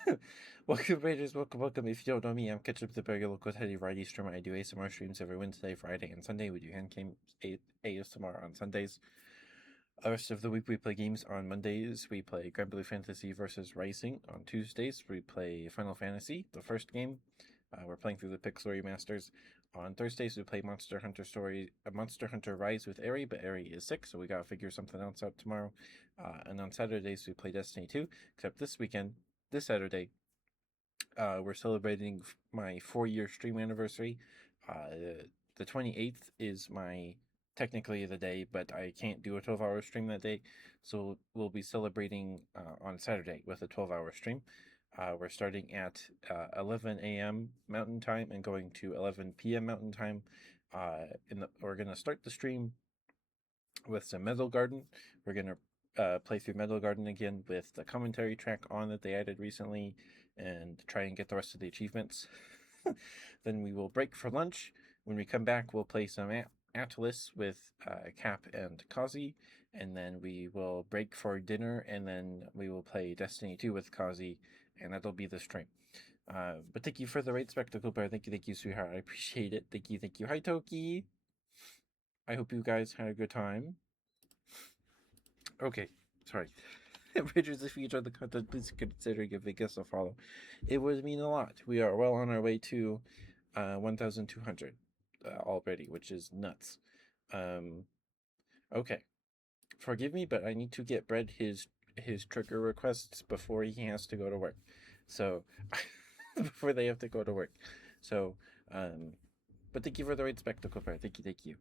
them. Welcome, Raiders. Welcome. If you don't know me, I'm Ketchup the Bear, your local Teddy variety streamer. I do ASMR streams every Wednesday, Friday, and Sunday. We do hand cam ASMR on Sundays. The rest of the week, we play games. On Mondays, we play Grand Blue Fantasy versus Rising. On Tuesdays, we play Final Fantasy, the first game. We're playing through the Pixel remasters. On Thursdays, we play Monster Hunter Rise with Eri, but Eri is sick, so we gotta figure something else out tomorrow. And on Saturdays, we play Destiny 2, except this Saturday, we're celebrating my 4-year stream anniversary. The 28th is technically the day, but I can't do a 12-hour stream that day, so we'll be celebrating on Saturday with a 12-hour stream. We're starting at 11 a.m. Mountain Time and going to 11 p.m. Mountain Time. We're going to start the stream with some Metal Garden. We're going to play through Metal Garden again with the commentary track on that they added recently and try and get the rest of the achievements. Then we will break for lunch. When we come back, we'll play some Atlas with Cap and Kazi, and then we will break for dinner, and then we will play Destiny 2 with Kazi, and that'll be the stream. But thank you for the raid, Spectacle Bear. Thank you, sweetheart. I appreciate it. Thank you. Hi, Toki. I hope you guys had a good time. Okay, sorry. Bridges, if you enjoyed the content, please consider giving us a follow. It would mean a lot. We are well on our way to 1,200 already, which is nuts. Okay. Forgive me, but I need to get Brett his trigger requests before he has to go to work. So before they have to go to work. So but thank you for the raid, Spectacle Bear. Thank you.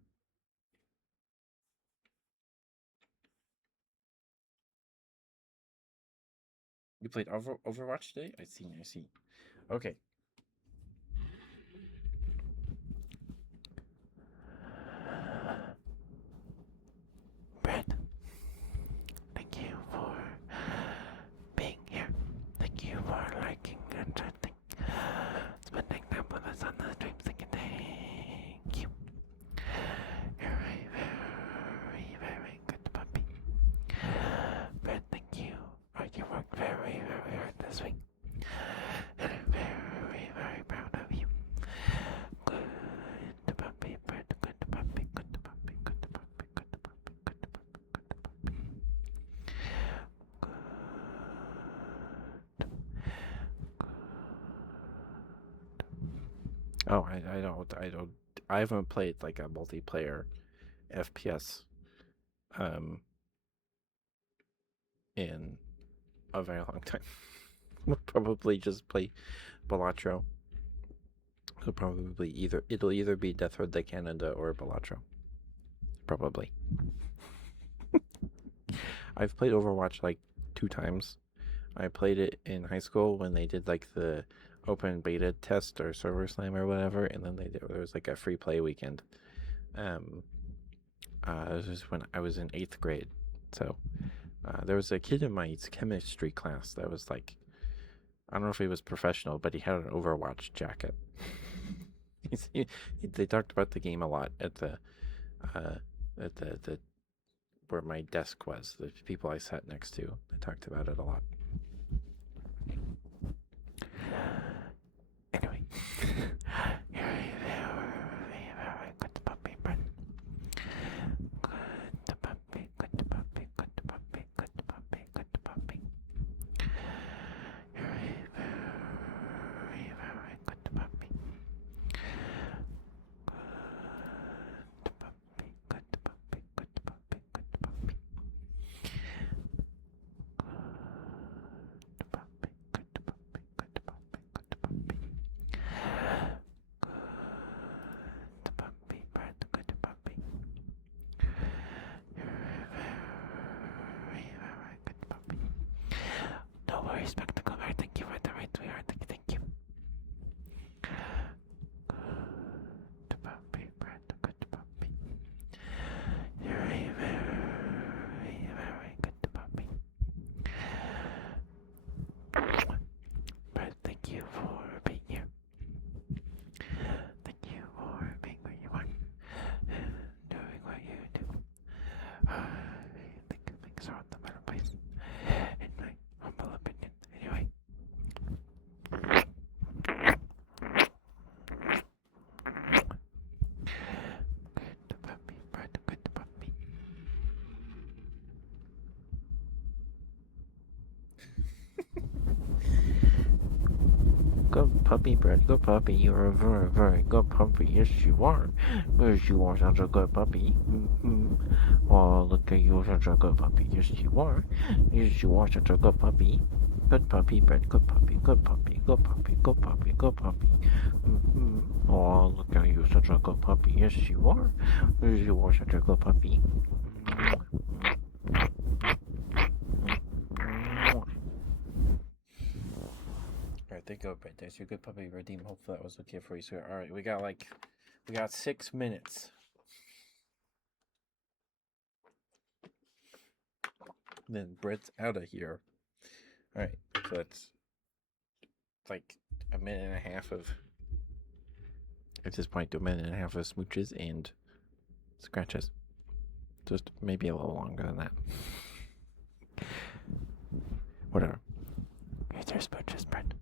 You played Overwatch today? I see. Okay. Brett, thank you for being here. Thank you for liking and chatting, spending time with us on the streams again. Oh, I haven't played like a multiplayer FPS um in a very long time. We'll probably just play Balatro. It'll either be Death Road to Canada or Balatro. Probably. I've played Overwatch like 2 times. I played it in high school when they did like the open beta test or server slam or whatever, and then there was like a free play weekend. Um, this was when I was in 8th grade. So there was a kid in my chemistry class that was like, I don't know if he was professional, but he had an Overwatch jacket. They talked about the game a lot at the where my desk was. The people I sat next to, they talked about it a lot. Anyway. Good puppy, Brent. Good puppy, good puppy, good puppy, good puppy, good puppy. You're a very, very good puppy. Good puppy, good puppy, good puppy, good puppy. Good puppy, good puppy, good puppy, good puppy. Good puppy, Brad, good puppy. You're a very, very good puppy. No worries, Spectacle Bear. Thank you for the right we are. Thank you. Good puppy, Brad, good puppy. You're a very, very good puppy. Brad, thank you for being here. Thank you for being where you are and doing what you do. I think things are on the better place, in my humble opinion. Anyway. Good puppy, Brad, good puppy. Good puppy, Brad. Good puppy. You're a very, very good puppy. Yes, you are. Yes, you are such a good puppy. Mm-hmm. Oh, look at you, such a good puppy. Yes, you are. Yes, you are such a good puppy. Good puppy, Brad. Good puppy. Good puppy. Good puppy. Good puppy. Good puppy. Mm-hmm. Oh, look at you, such a good puppy. Yes, you are. Yes, you are such a good puppy. Alright, there you go, Brett. There's your good puppy redeem. Hopefully that was okay for you, sir. Alright, we got 6 minutes. Then Brett's out of here. Alright, so that's like a minute and a half of, at this point, a minute and a half of smooches and scratches. Just maybe a little longer than that. Whatever. Here's your smooches, Brett.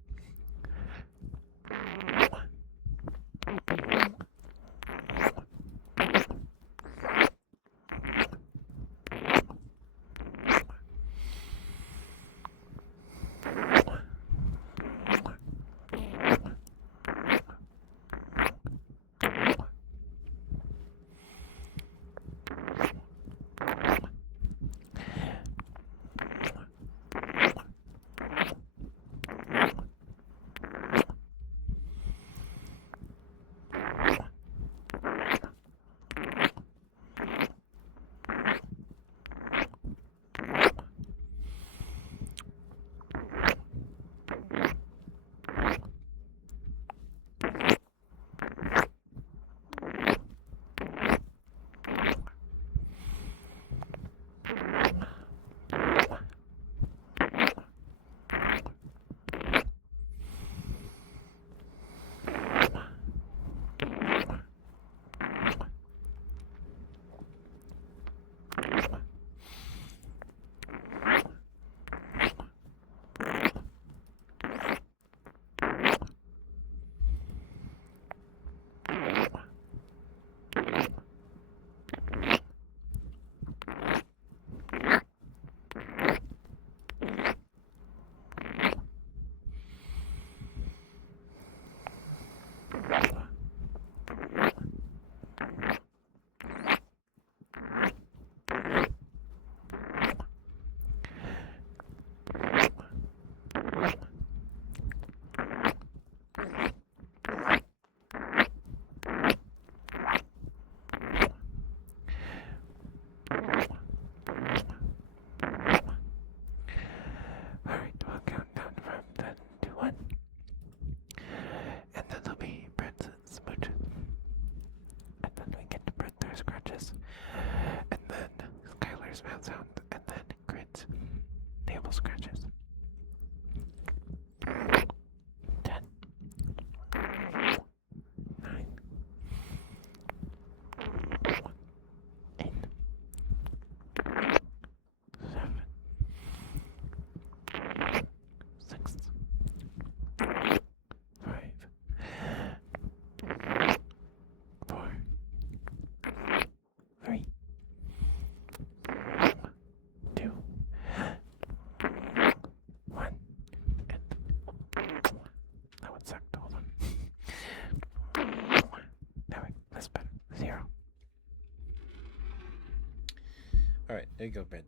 There you go, Ben.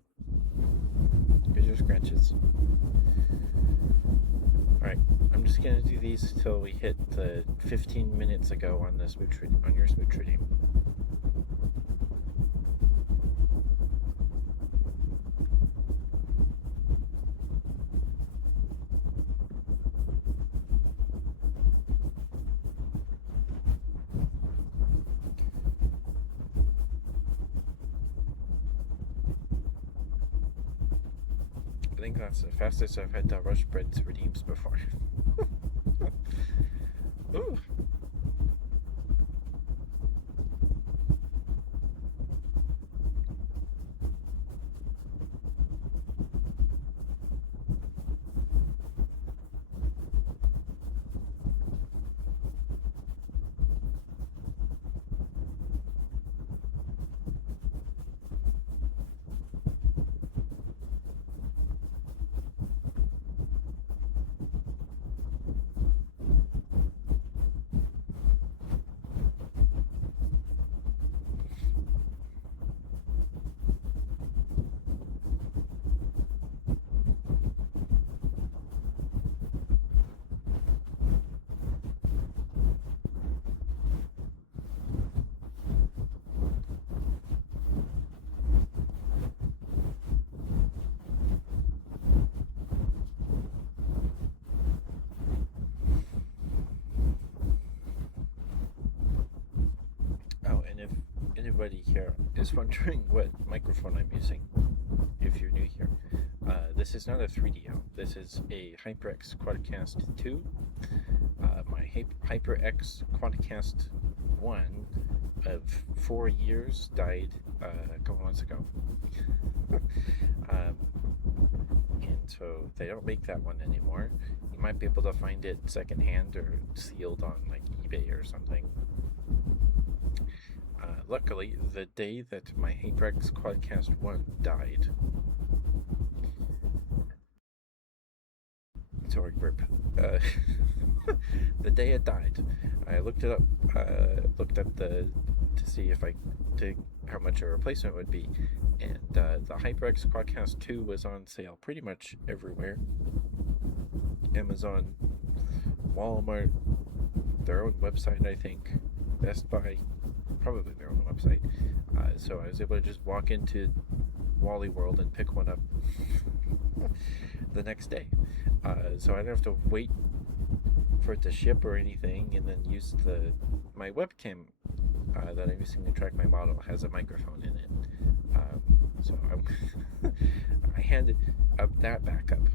Here's your scratches. Alright, I'm just gonna do these till we hit the 15 minutes ago on the on your smooch redeem. I think that's the fastest I've had the rush breads redeems before. Ooh. Oh, and if anybody here is wondering what microphone I'm using, if you're new here, this is not a 3DO. This is a HyperX Quadcast 2. My HyperX Quadcast 1 of 4 years died a couple months ago. um, and so they don't make that one anymore. You might be able to find it secondhand or sealed on like eBay or something. Luckily, the day that my HyperX Quadcast 1 died, sorry, burp. The day it died, I looked it up. Looked up to see if how much a replacement would be, and the HyperX Quadcast 2 was on sale pretty much everywhere. Amazon, Walmart, their own website, I think, Best Buy, probably their own website. So I was able to just walk into Wally World and pick one up the next day. So I didn't have to wait for it to ship or anything, and then use my webcam that I'm using to track my model has a microphone in it. So I handed up that backup.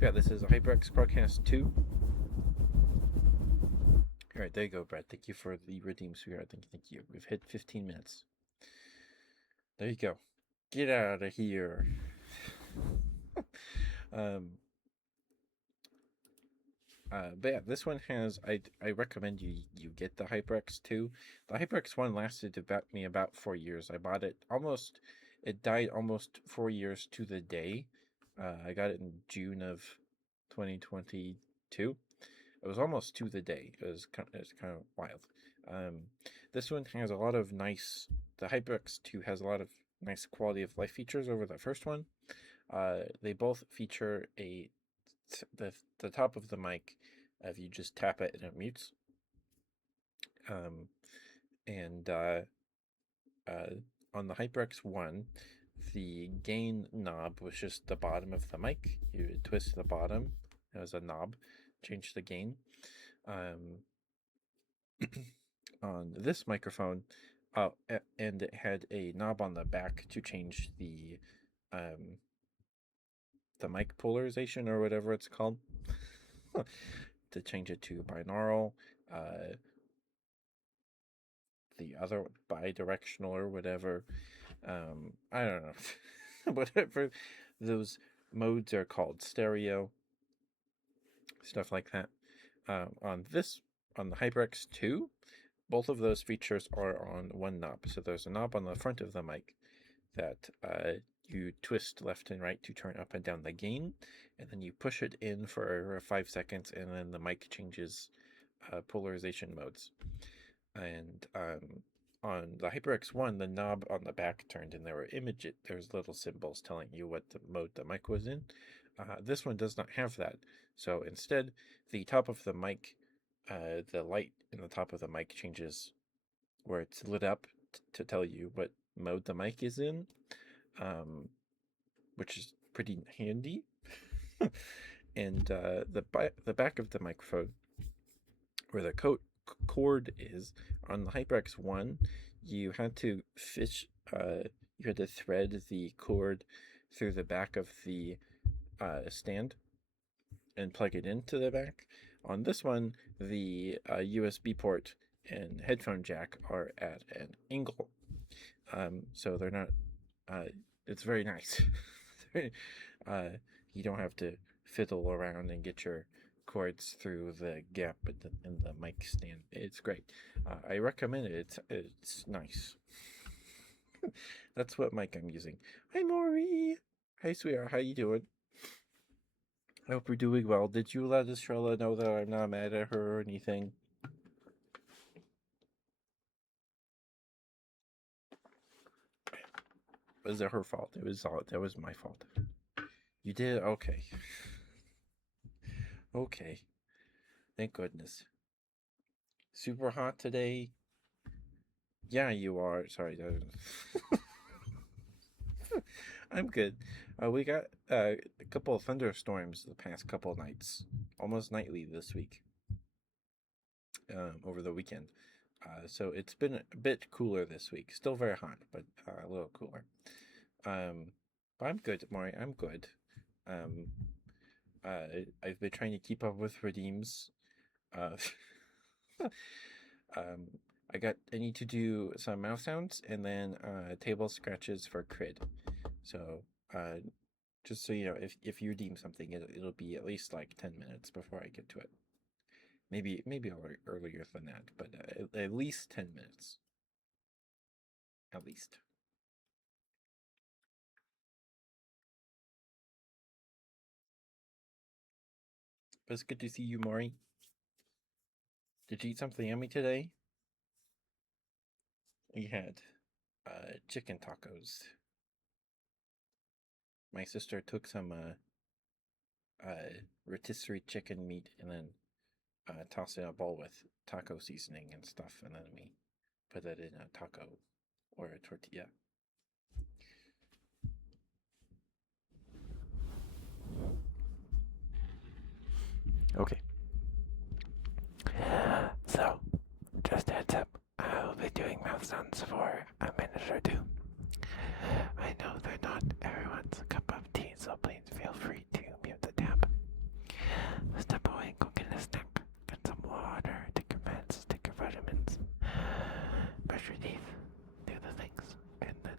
Yeah, this is a HyperX Quadcast 2. Alright, there you go, Brad. Thank you for the redeem, sweetheart. Thank you. We've hit 15 minutes. There you go. Get out of here. But yeah, this one has. I recommend you get the HyperX 2. The HyperX 1 lasted about 4 years. I bought it almost. It died almost 4 years to the day. I got it in June of 2022. It was almost to the day. It was kind of wild. This one has a lot of nice. The HyperX 2 has a lot of nice quality of life features over the first one. They both feature the top of the mic. If you just tap it and it mutes. And on the HyperX 1, the gain knob was just the bottom of the mic. You would twist the bottom as a knob, change the gain. On this microphone, and it had a knob on the back to change the mic polarization or whatever it's called, to change it to binaural, the other bidirectional or whatever. I don't know. Whatever those modes are called, stereo, stuff like that. On the HyperX 2, both of those features are on one knob. So there's a knob on the front of the mic that you twist left and right to turn up and down the gain, and then you push it in for 5 seconds, and then the mic changes polarization modes. And on the HyperX1, the knob on the back turned, and there were there's little symbols telling you what the mode the mic was in. This one does not have that. So instead, the top of the mic, the light in the top of the mic changes where it's lit up to tell you what mode the mic is in, which is pretty handy. And the back of the microphone, where the cord is on the HyperX1, you had to thread the cord through the back of the stand and plug it into the back. On this one, the USB port and headphone jack are at an angle, so they're not. It's very nice. You don't have to fiddle around and get your cords through the gap in the mic stand. It's great. I recommend it. It's nice. That's what mic I'm using. Hi, Maury. Hi, sweetheart. How you doing? I hope you're doing well. Did you let Estrella know that I'm not mad at her or anything? Was it her fault? That was my fault. You did? Okay. Okay. Thank goodness. Super hot today. Yeah, you are. Sorry. I'm good. We got a couple of thunderstorms the past couple of nights, almost nightly this week, over the weekend. So it's been a bit cooler this week. Still very hot, but a little cooler. But I'm good, Maury. I'm good. I've been trying to keep up with redeems. Uh, I need to do some mouth sounds and then table scratches for crid. So just so you know, if you redeem something, it'll be at least like 10 minutes before I get to it. Maybe earlier than that, but at least 10 minutes. At least. But it's good to see you, Maury. Did you eat something yummy today? We had chicken tacos. My sister took some rotisserie chicken meat and then tossed it in a bowl with taco seasoning and stuff, and then we put it in a taco or a tortilla. Okay. So, just heads up, I'll be doing mouth sounds for a minute or two. I know they're not everyone's cup of tea, so please feel free to mute the tab. Step away, go get a snack, get some water, take your meds, take your vitamins, brush your teeth, do the things, and then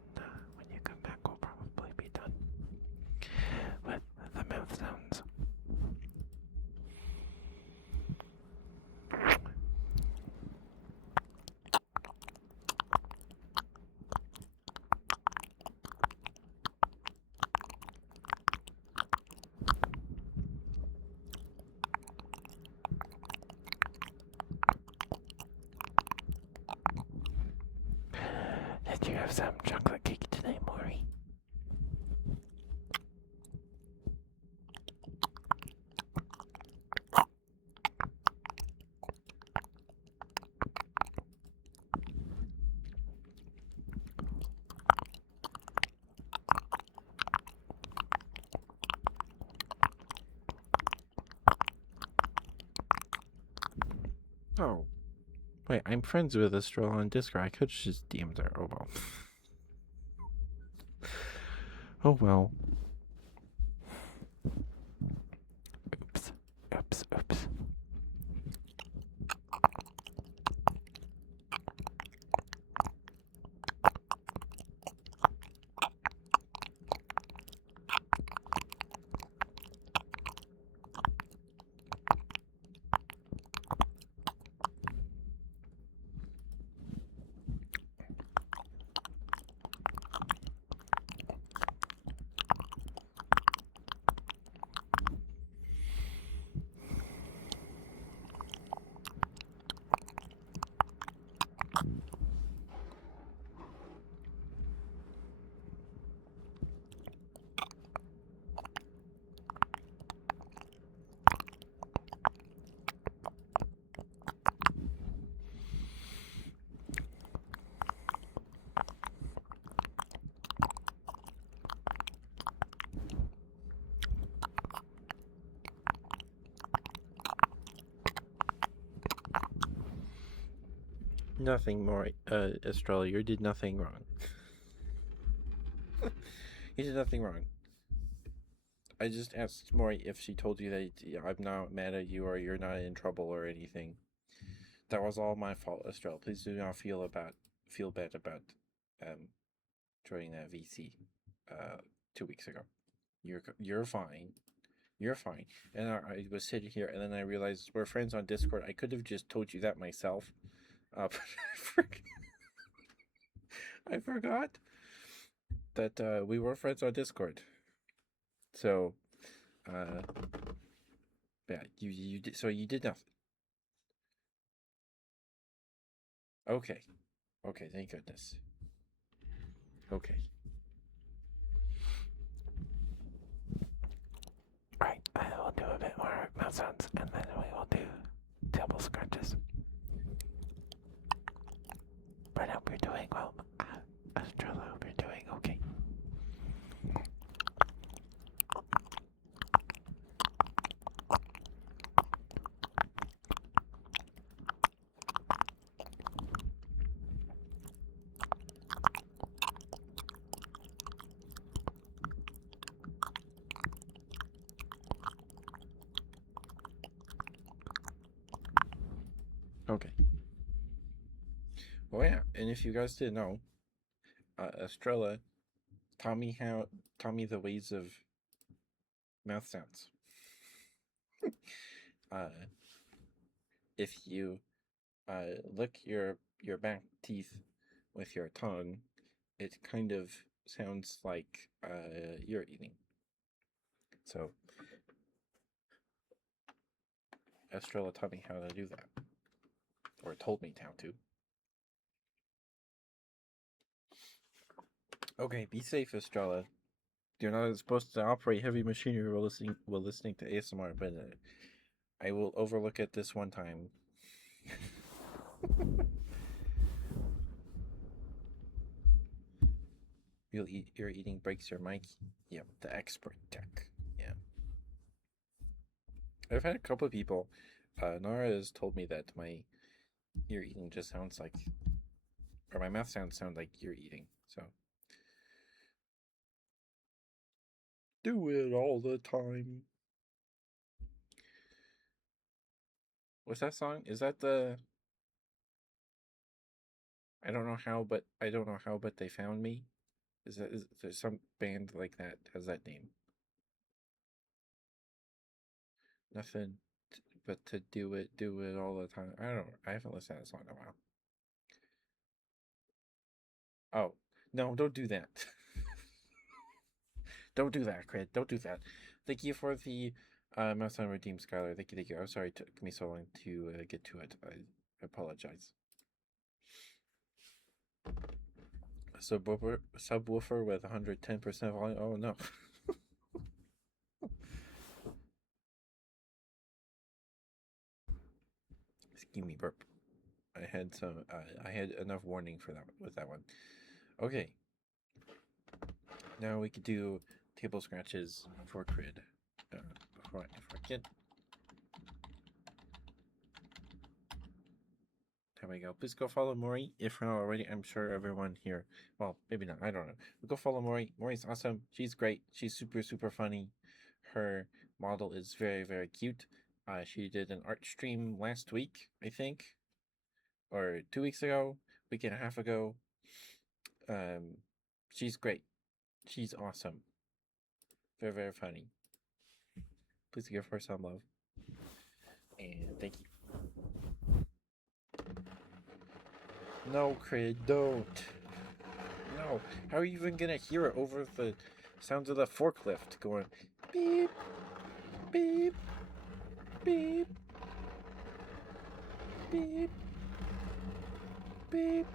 when you come back, we'll probably be done with the mouth sounds. Did you have some chocolate cake today, Maury? Oh. Wait, I'm friends with Estrella on Discord. I could just DM her. Oh well. Oh well. Oops, oops, oops. nothing more, Estrella. You did nothing wrong. You did nothing wrong. I just asked Maury if she told you that I'm not mad at you or you're not in trouble or anything. That was all my fault, Estrella. Please do not feel bad about um joining that VC 2 weeks ago. You're fine. You're fine. And I was sitting here, and then I realized we're friends on Discord. I could have just told you that myself, but I forgot that we were friends on Discord. So, uh, yeah, you did. So you did nothing. Okay, okay. Thank goodness. Okay. Right, I will do a bit more mouth sounds, and then we will do table scratches. But I hope you're doing well. Estrella, I hope you're doing okay. Okay. Well, yeah, and if you guys didn't know, Estrella taught me the ways of mouth sounds. uh, if you lick your back teeth with your tongue, it kind of sounds like you're eating. So Estrella taught me how to do that, or told me how to. Okay, be safe, Estrella. You're not supposed to operate heavy machinery while listening to ASMR, but I will overlook it this one time. Your eating breaks your mic. Yep, the expert tech. Yeah. I've had a couple of people. Nara has told me that my ear eating just sounds like, or my mouth sounds sound like ear eating. So do it all the time. What's that song? Is that the? I don't know how, but they found me. Is there some band like that has that name? Nothing, but to do it all the time. I don't know. I haven't listened to that song in a while. Oh no! Don't do that. Don't do that, Crit. Don't do that. Thank you for the mouse on redeem, Skylar. Thank you, thank you. I'm sorry it took me so long to get to it. I apologize. Subwoofer with 110% volume. Oh no. Excuse me, burp. I had some. I had enough warning for that with that one. Okay. Now we could do table scratches for Crid. Before I forget. There we go. Please go follow Maury. If not already, I'm sure everyone here. Well, maybe not. I don't know. But go follow Maury. Maury's awesome. She's great. She's super, super funny. Her model is very, very cute. She did an art stream last week, I think, or 2 weeks ago, week and a half ago. She's great. She's awesome. Very, very funny. Please give her some love. And thank you. No, Craig, don't. No. How are you even gonna hear it over the sounds of the forklift going beep, beep, beep, beep, beep,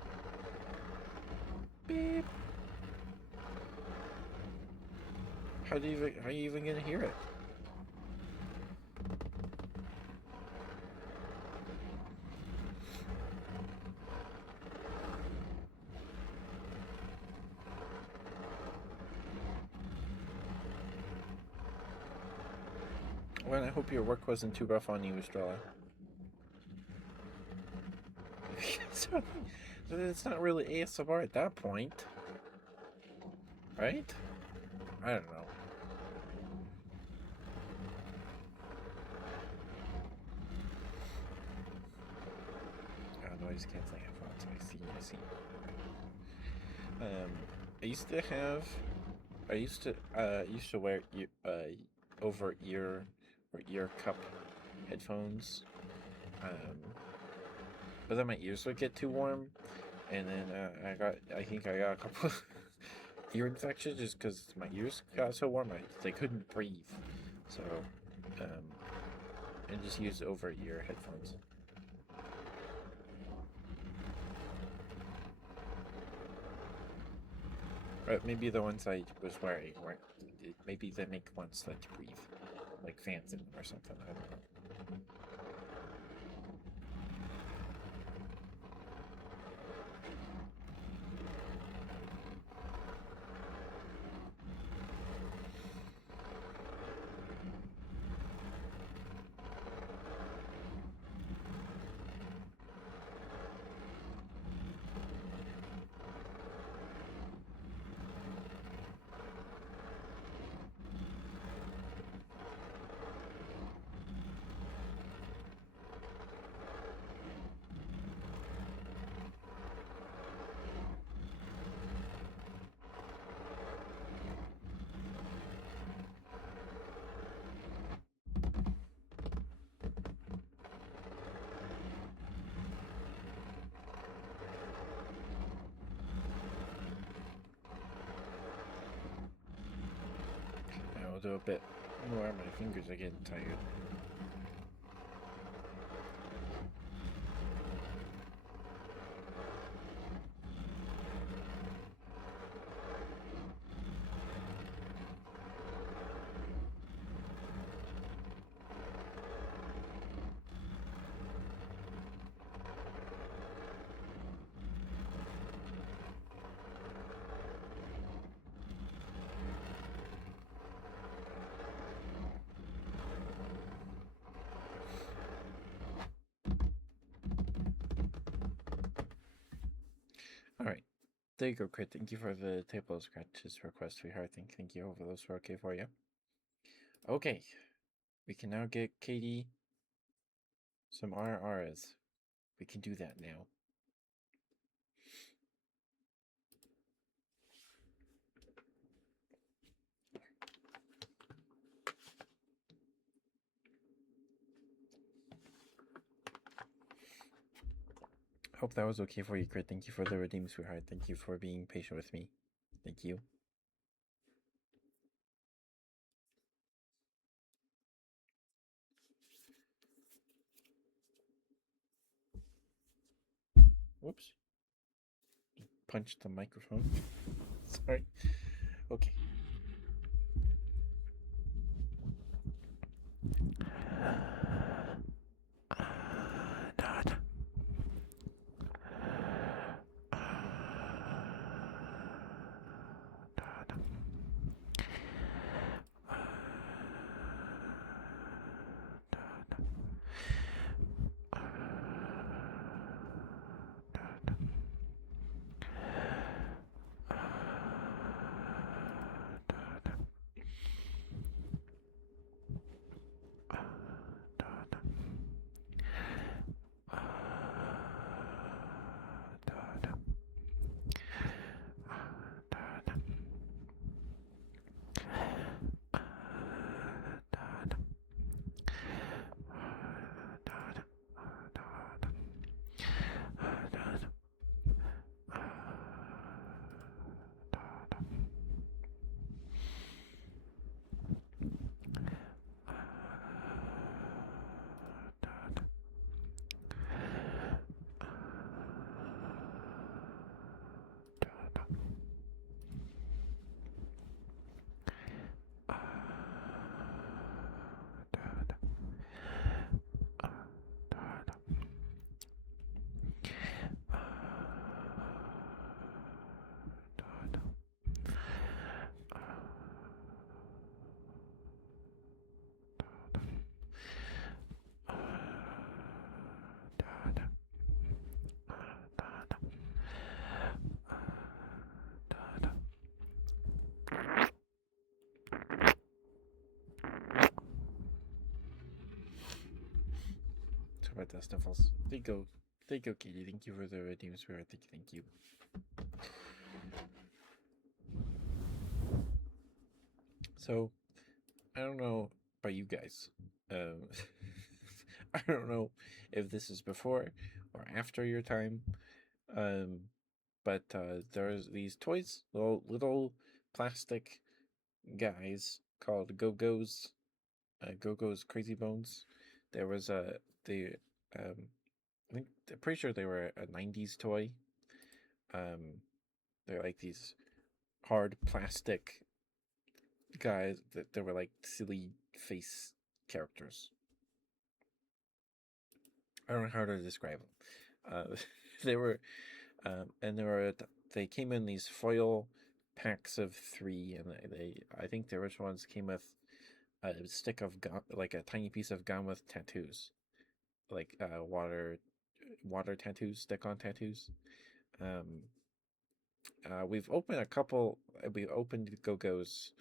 beep? How are you even gonna hear it? Well, I hope your work wasn't too rough on you, Estrella. It's not really ASMR at that point, right? I don't know. Noise canceling headphones. I see. I used to have. I used to wear over ear or ear cup headphones. Um, but then my ears would get too warm, and then I think I got a couple of ear infections just because my ears got so warm they couldn't breathe. So, um, I just used over ear headphones. But maybe the ones I was wearing weren't. Maybe they make ones that breathe, like fans in them or something. I don't know. I'll do a bit more. My fingers are getting tired. All right. There you go, Crit. Thank you for the table scratches request, sweetheart. Thank you. Over those were okay for you. Okay. We can now get Katie some RRs. We can do that now. Hope that was okay for you, Crit. Thank you for the redeem, sweetheart. Thank you for being patient with me. Thank you. Whoops. Punched the microphone. Sorry. Okay. about the sniffles. Thank you, Katie. Thank you for the redeem spirit. Thank you. So, I don't know about you guys. Um, I don't know if this is before or after your time. Um, but there's these toys, little plastic guys called Go-Go's, Go-Go's Crazy Bones. There was um, I think I'm pretty sure they were a '90s toy. They're like these hard plastic guys that they were like silly face characters. I don't know how to describe them. They were, and they came in these foil packs of 3, and I think the original ones came with a stick of gum, like a tiny piece of gum with tattoos, like water tattoos, stick on tattoos. Um, we've opened a couple. We opened Go Go's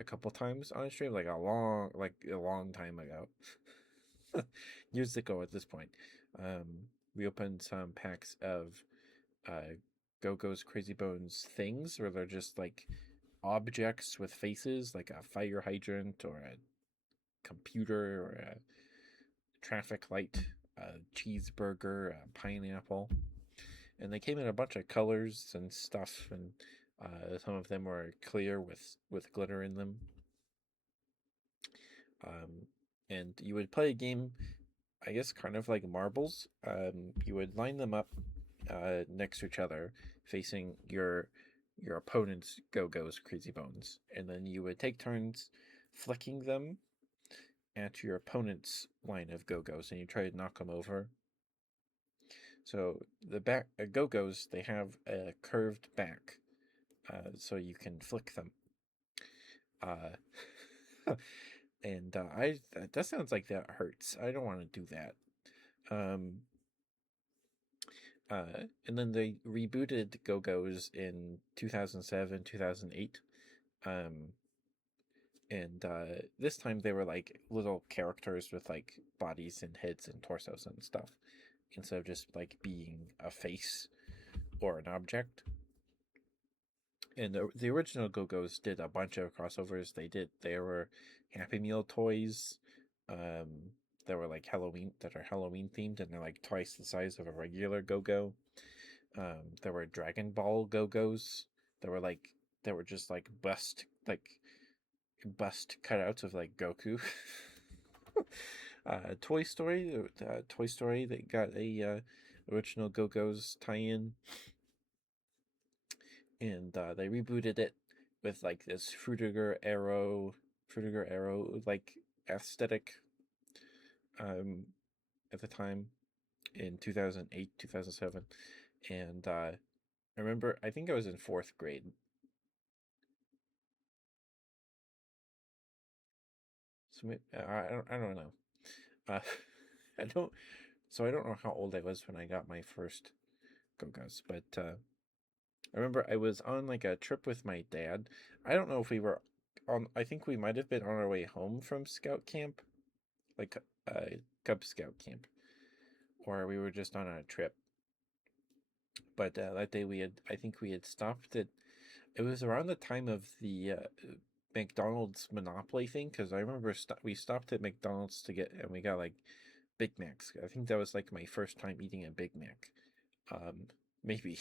a couple times on stream, like a long time ago, years ago at this point. We opened some packs of Go Go's Crazy Bones things, where they're just like objects with faces, like a fire hydrant or a computer or a traffic light, a cheeseburger, a pineapple, and they came in a bunch of colors and stuff, and some of them were clear with glitter in them. And you would play a game, I guess, kind of like marbles. You would line them up next to each other, facing your opponent's Go-Go's Crazy Bones, and then you would take turns flicking them at your opponent's line of Go-Go's, and you try to knock them over. So the back Go-Go's, they have a curved back, so you can flick them. And that sounds like that hurts. I don't want to do that. And then they rebooted Go-Go's in 2007, 2008. And this time they were like little characters with like bodies and heads and torsos and stuff, instead of just like being a face or an object. And the original Go-Go's did a bunch of crossovers. They were Happy Meal toys. That were like Halloween themed, and they're like twice the size of a regular Go-Go. There were Dragon Ball Go-Go's. There were just like bust cutouts of like Goku. Toy Story, they got a original Go-Go's tie-in, and they rebooted it with like this Fruitiger Arrow like aesthetic at the time in 2008, 2007. And I remember, I think I was in 4th grade. So I don't know. I don't know how old I was when I got my first Go-Go's, but I remember I was on like a trip with my dad. I don't know if we were on. I think we might have been on our way home from Scout camp, like Cub Scout camp, or we were just on a trip. But that day I think we had stopped at. It was around the time of the McDonald's Monopoly thing, because I remember we stopped at McDonald's and we got like Big Macs. I think that was like my first time eating a Big Mac. Maybe.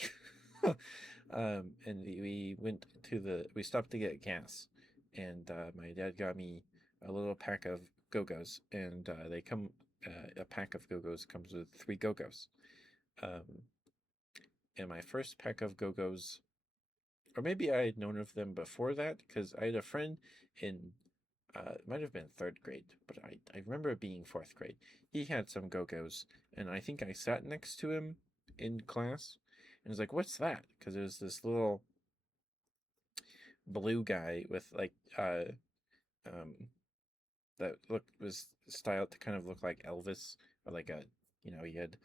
And we stopped to get gas, and my dad got me a little pack of Go-Go's, and a pack of Go-Go's comes with 3 Go-Go's. And my first pack of Go-Go's, or maybe I had known of them before that, because I had a friend in it might have been 3rd grade, but I remember it being 4th grade. He had some Go-Go's, and I think I sat next to him in class, and was like, "What's that?" Because it was this little blue guy with like that was styled to kind of look like Elvis, or like he had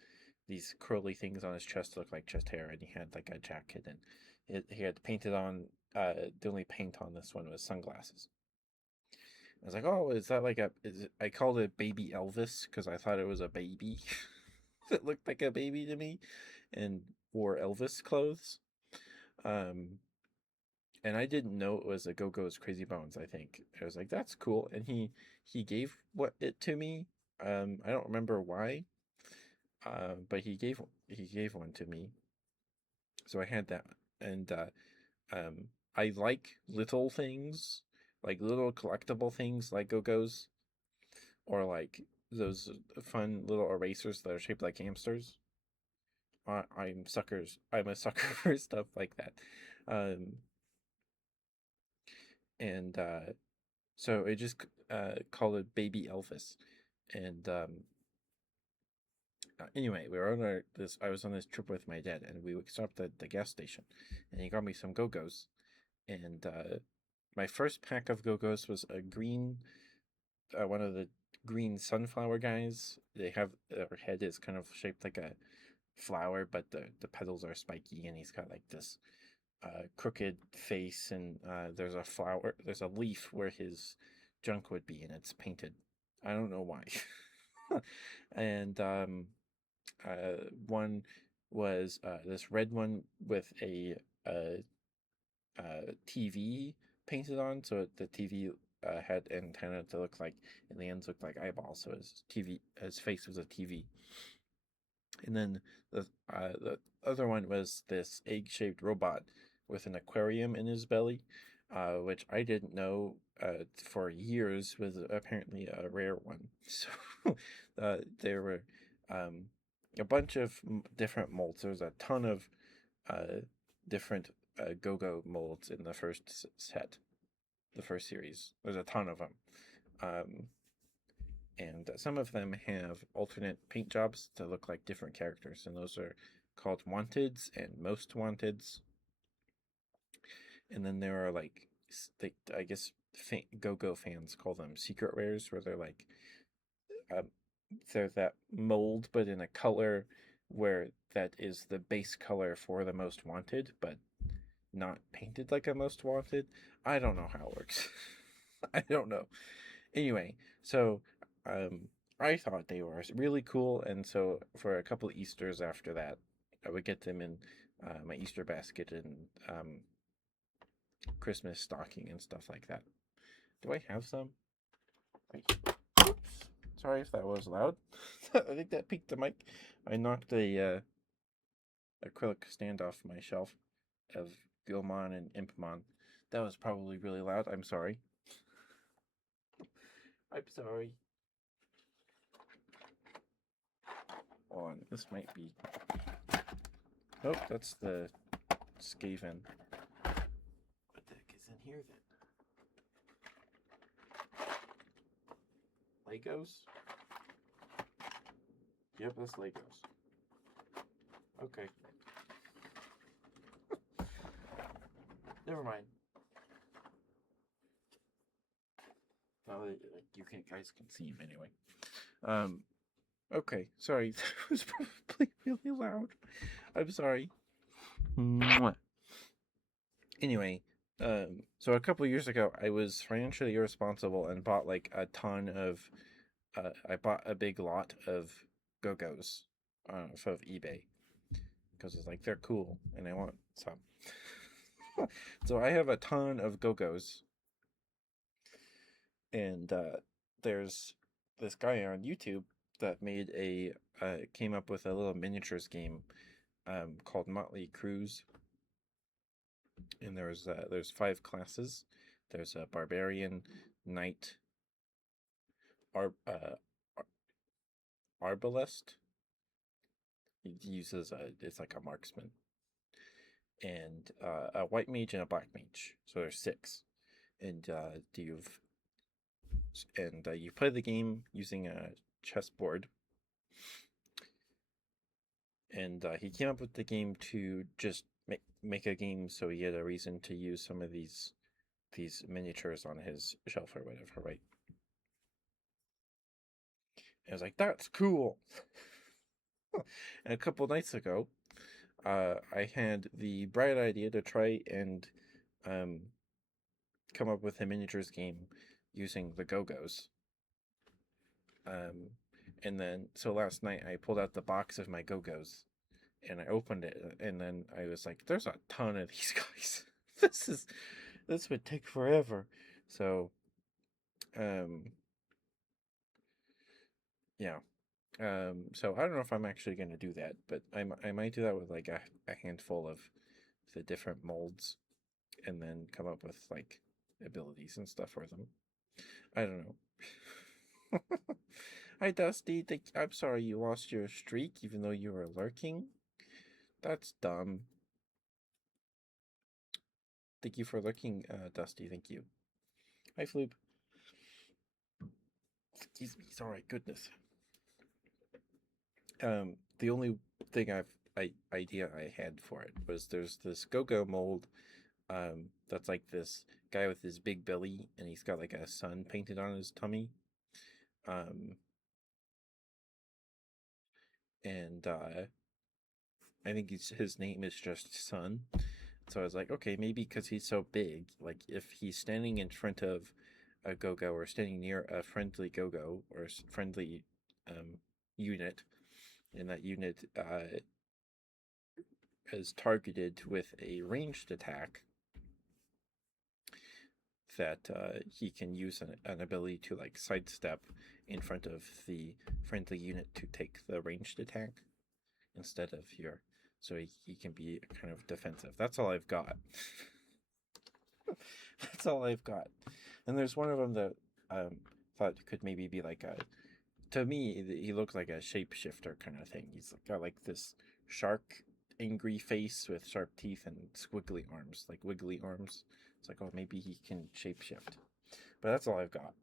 these curly things on his chest to look like chest hair, and he had like a jacket, and he had painted on the only paint on this one was sunglasses. I was like, oh, is that like I called it Baby Elvis because I thought it was a baby. It looked like a baby to me and wore Elvis clothes. Um, and I didn't know it was a Go Go's Crazy Bones. I think I was like, that's cool, and he gave it to me. I don't remember why, but he gave one to me, so I had that, and I like little things, like little collectible things, like Go Go's, or like those fun little erasers that are shaped like hamsters. I'm a sucker for stuff like that. Um, and So I just called it Baby Elvis. And Anyway, we were on this. I was on this trip with my dad, and we stopped at the gas station, and he got me some Go Go's. And My first pack of Go Go's was a green, one of the green sunflower guys. They have their head is kind of shaped like a flower, but the petals are spiky, and he's got like this crooked face, and there's a leaf where his junk would be, and it's painted. I don't know why. and One was this red one with TV painted on, so the TV had antenna to look like, and the ends looked like eyeballs, so his face was a TV. And then the other one was this egg-shaped robot with an aquarium in his belly, which I didn't know for years was apparently a rare one. So there were um, a bunch of different molds. There's a ton of different Go-Go molds in the first set, the first series. There's a ton of them. Um, and Some of them have alternate paint jobs to look like different characters, and those are called wanteds and most wanteds. And then there are like, I guess Go-Go fans call them secret rares, where uh, they're that mold but in a color where that is the base color for the most wanted, but not painted like a most wanted. I don't know how it works. I don't know. Anyway, so um, I thought they were really cool, and so for a couple of Easters after that, I would get them in my Easter basket and Christmas stocking and stuff like that. Do I have some? Wait. Oops. Sorry if that was loud. I think that peaked the mic. I knocked the acrylic stand off my shelf of Gilmon and Impmon. That was probably really loud. I'm sorry. I'm sorry. Hold on, this might be. Oh, that's the Skaven. What the heck is in here then? Legos? Yep, that's Legos. Okay. Never mind. Now that you guys can see him anyway. Okay, sorry. That was probably really loud. I'm sorry. Mwah. Anyway, so a couple years ago, I was financially irresponsible and bought like a ton of. I bought a big lot of Go-Go's off of eBay because it's like they're cool and I want some. So I have a ton of Go-Go's, and there's this guy on YouTube that came up with a little miniatures game called Motley Cruise, and there's 5 classes. There's a barbarian, knight, arbalest. He uses it's like a marksman, and a white mage and a black mage. So there's 6, and you play the game using a chessboard. And he came up with the game to just make a game so he had a reason to use some of these miniatures on his shelf or whatever, right? And I was like, that's cool. And a couple nights ago, I had the bright idea to try and come up with a miniatures game using the Go-Go's. And then so last night I pulled out the box of my Go-Go's and I opened it, and then I was like, "There's a ton of these guys. This would take forever." So, um, yeah. So I don't know if I'm actually gonna do that, but I might do that with like a handful of the different molds, and then come up with like abilities and stuff for them. I don't know. Hi, Dusty. I'm sorry you lost your streak, even though you were lurking. That's dumb. Thank you for lurking, Dusty. Thank you. Hi, Floop. Excuse me. Sorry. Goodness. The only thing idea I had for it was there's this Go-Go mold. That's like this guy with his big belly, and he's got like a sun painted on his tummy. Um, and I think his name is just Sun. So I was like, okay, maybe because he's so big, like if he's standing in front of a Go-Go or standing near a friendly Go-Go or friendly unit, and that unit is targeted with a ranged attack, that he can use an ability to like sidestep in front of the friendly unit to take the ranged attack instead of your, so he can be kind of defensive. That's all I've got. That's all I've got. And there's one of them that thought could maybe be like a, to me he looked like a shapeshifter kind of thing. He's got like this shark angry face with sharp teeth and squiggly arms, like wiggly arms. It's like, oh, maybe he can shapeshift. But that's all I've got.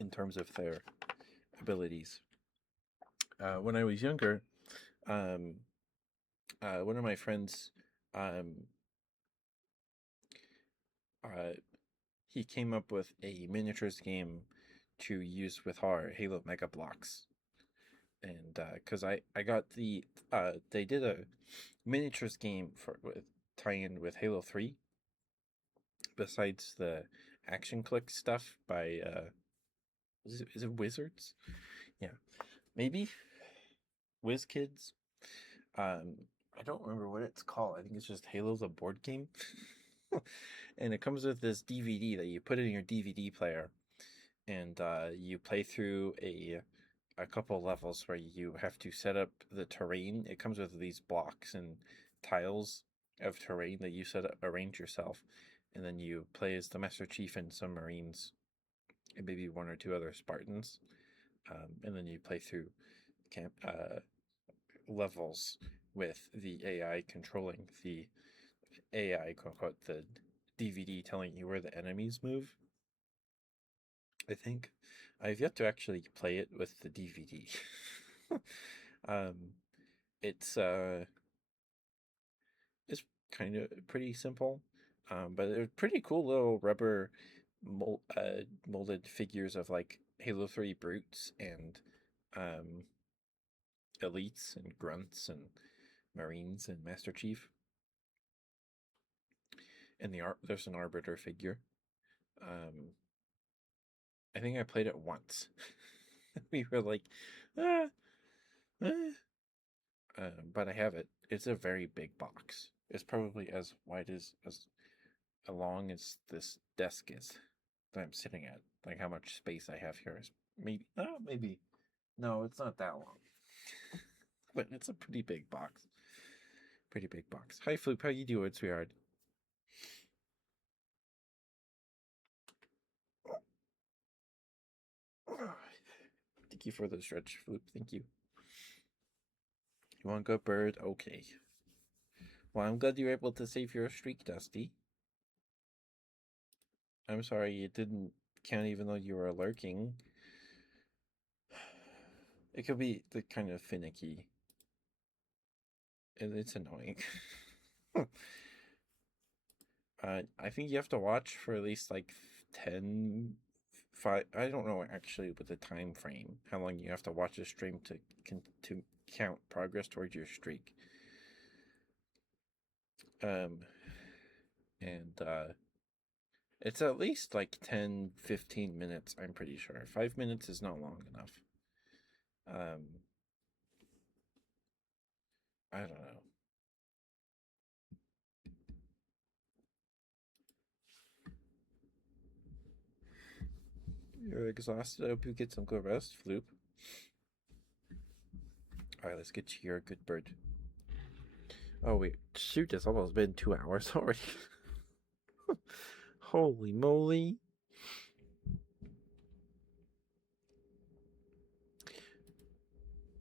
In terms of their abilities. When I was younger, one of my friends, he came up with a miniatures game to use with our Halo Mega Blocks. And because I got they did a miniatures game for with tie-in with Halo 3, besides the action click stuff by is it Wizards? Yeah, maybe WizKids. I don't remember what it's called. I think it's just Halo's a board game. And it comes with this DVD that you put in your DVD player, and you play through a couple levels where you have to set up the terrain. It comes with these blocks and tiles of terrain that you arrange yourself, and then you play as the Master Chief and some Marines, and maybe one or two other Spartans, and then you play through levels with the AI controlling the AI, quote unquote, the DVD telling you where the enemies move. I think I've yet to actually play it with the DVD. It's it's kind of pretty simple, but they're pretty cool little rubber molded figures of like Halo 3 brutes and elites and grunts and marines and Master Chief. And there's an arbiter figure. I think I played it once. We were like, ah, ah. But I have it. It's a very big box. It's probably as wide as long as this desk is that I'm sitting at. Like how much space I have here is maybe no, it's not that long. But it's a pretty big box. Pretty big box. Hi Floop, how you doing, sweetheart? Thank you for the stretch, Floop. Thank you. You want to go bird? Okay. Well, I'm glad you were able to save your streak, Dusty. I'm sorry it didn't count even though you were lurking. It could be the kind of finicky. It's annoying. I think you have to watch for at least like 10, 5. I don't know actually with the time frame how long you have to watch a stream to count progress towards your streak. And it's at least like 10-15 minutes, I'm pretty sure. 5 minutes is not long enough. I don't know. You're exhausted. I hope you get some good rest, Floop. Alright, let's get to your good bird. Oh, wait. Shoot, it's almost been 2 hours already. Holy moly.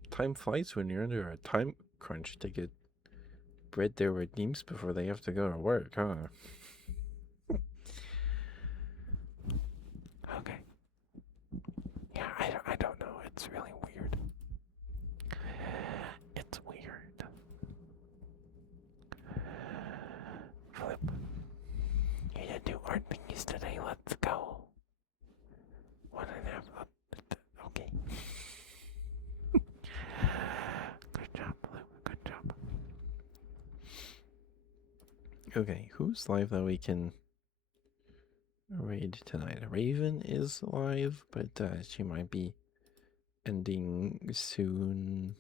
Time flies when you're under a time crunch to get bread their redeems before they have to go to work, huh? Okay. Yeah, I don't know. It's really weird. It's weird. Flip. You didn't do art thingies today. Let's go. 1.5. Okay. Good job, Flip. Good job. Okay, who's live that we can raid tonight? Raven is live, but she might be ending soon.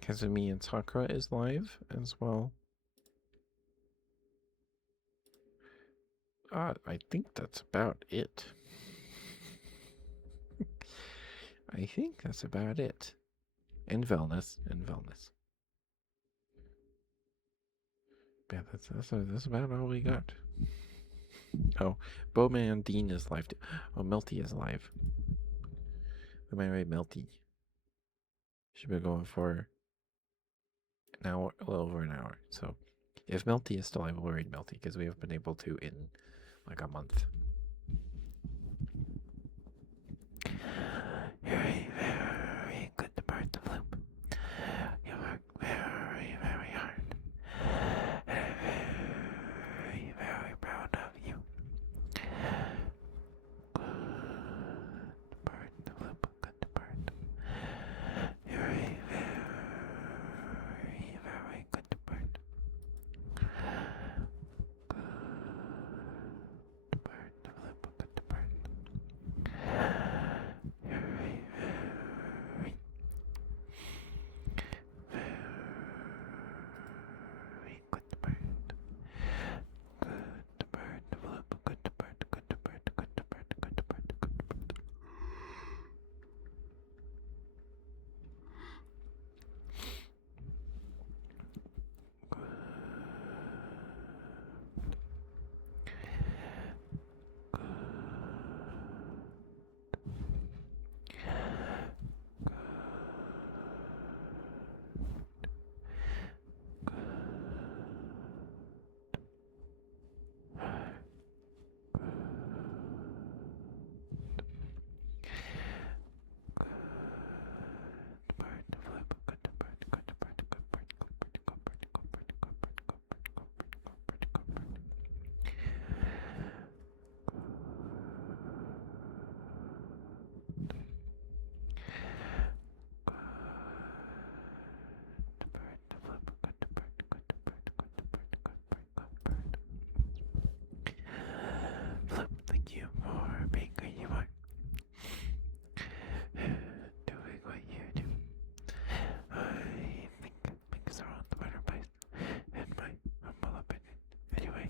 Kazumi and Sakura is live as well. I think that's about it. I think that's about it. And Wellness. Yeah, that's about all we got. Oh, Bowman Dean is live too. Oh, Melty is live. We might raid Melty. Should be going for an hour, a little over an hour. So if Melty is still live, we'll raid Melty because we haven't been able to in like a month. Very, very good part to Floop. You work very, very hard. And I'm very, very proud of you. Good part to Floop. Good part. You're a very, very good part. Good part to Floop. Good part. You're a very, very good bird. Good bird, Flip. Good bird, good bird, good bird, good bird, good bird. Flip, thank you for being who you are. Doing what you do. I think things are on the better place, in my humble opinion. Anyway.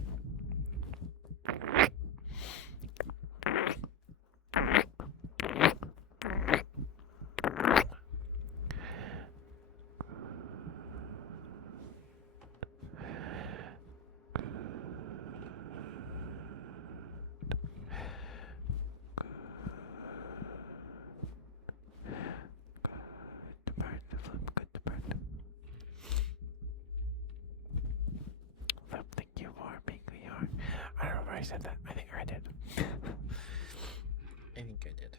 Flip, thank you for being who you are. I don't know if I said that. I think I did. I think I did.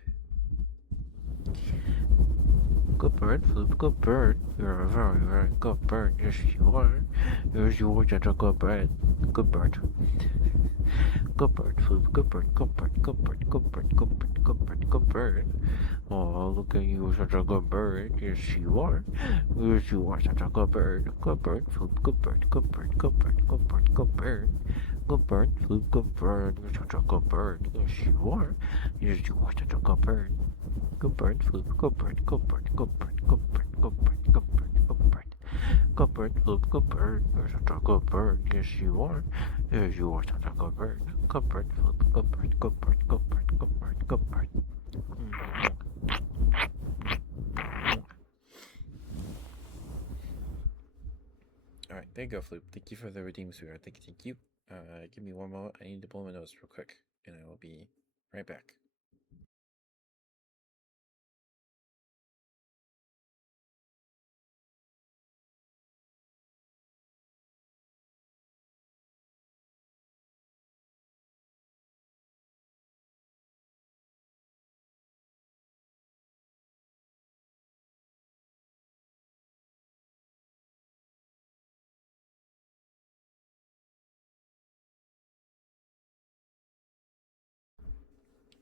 Good bird, Flip, good bird. You're a very, very good bird. Yes, you are. Yes, you are just a good bird. Good bird. good bird, Floop, good bird, good bird, good bird, good bird, good bird, good bird, good bird. Oh, look at you, such a good bird. Yes, you are. Yes, you are such a good bird. Good bird, Floop, good bird, good bird, good bird, good bird, good bird. Good bird, Floop, good bird. You're such a good bird. Yes, you are. Yes, you are such a good bird. Good bird, Floop, good bird, good bird, good bird, good bird, good bird, good bird, good bird. Good bird, Floop, good bird. You're such a good bird. Yes, you are. Yes, you are such a good bird. Good bird, Floop, good bird, good bird, good bird, good bird, good bird. All right, there you go, Floop. Thank you for the redeem sweetheart. Thank you. Give me one moment. I need to blow my nose real quick, and I will be right back.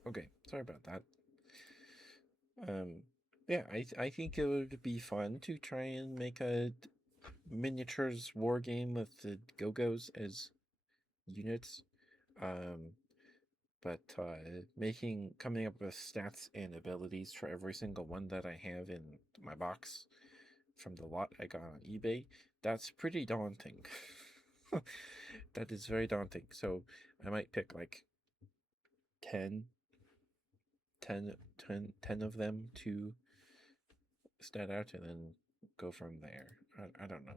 Okay, sorry about that. Um, yeah, I think it would be fun to try and make a miniatures war game with the Go-Go's as units. Um, but coming up with stats and abilities for every single one that I have in my box from the lot I got on eBay, that's pretty daunting. That is very daunting. So I might pick like 10, 10 of them to stat out and then go from there. I don't know.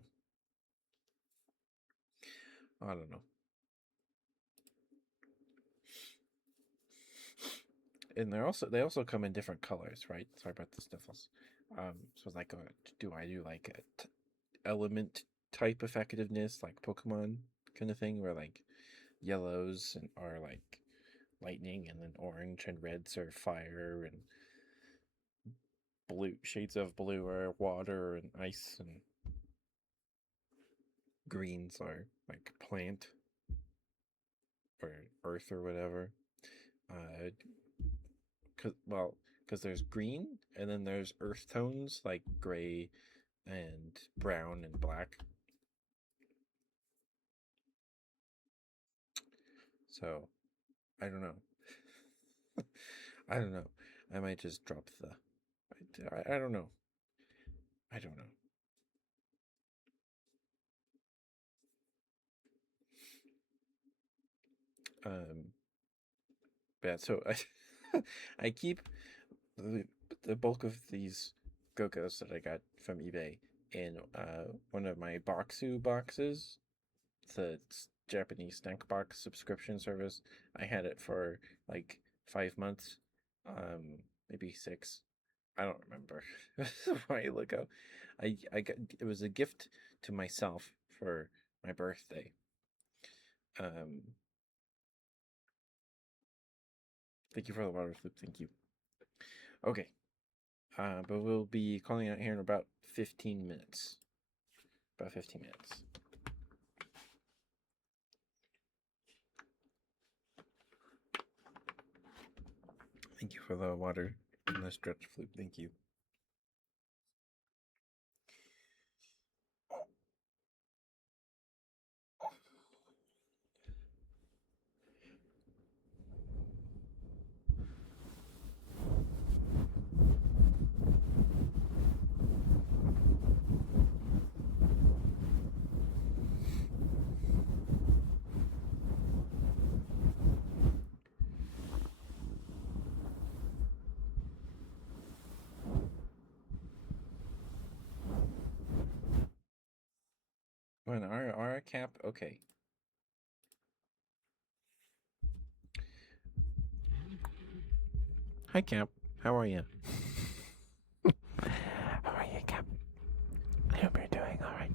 I don't know. And they also come in different colors, right? Sorry about the sniffles. So it's like, do I do like a element type effectiveness, like Pokemon kind of thing, where like yellows are like lightning, and then orange and reds are fire, and blue shades of blue are water and ice, and greens are like plant or earth or whatever. Uh, because there's green and then there's earth tones like gray and brown and black. So I don't know. I don't know. I might just drop the. I don't know. I don't know. Um, but so I keep the, the bulk of these Go-Go's that I got from eBay in one of my Boxu boxes. It's a Japanese snack box subscription service. I had it for like 5 months, maybe 6. I don't remember. It was a while ago. I got it was a gift to myself for my birthday. Um, Thank you for the water flip. Thank you. Okay. But we'll be calling out here in about 15 minutes. About 15 minutes. Thank you for the water and the stretch flip. Thank you. An R cap? Okay. Hi, Cap. How are you? How are you, Cap? I hope you're doing alright.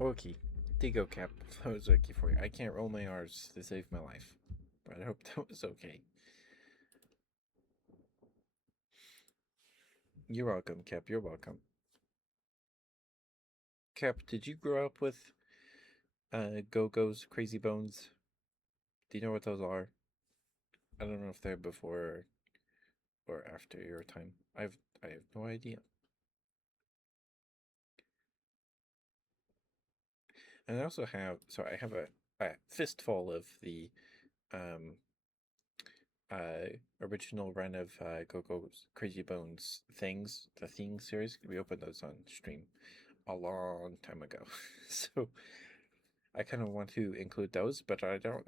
Okay. Digo cap. That was okay for you. I can't roll my R's to save my life. But I hope that was okay. You're welcome, Cap. You're welcome. Cap, did you grow up with Go Go's Crazy Bones? Do you know what those are? I don't know if they're before or after your time. I have no idea. And I also have I have a fistful of the um original run of Go Go's Crazy Bones things, the thing series. We opened those on stream a long time ago. So I kind of want to include those, but I don't.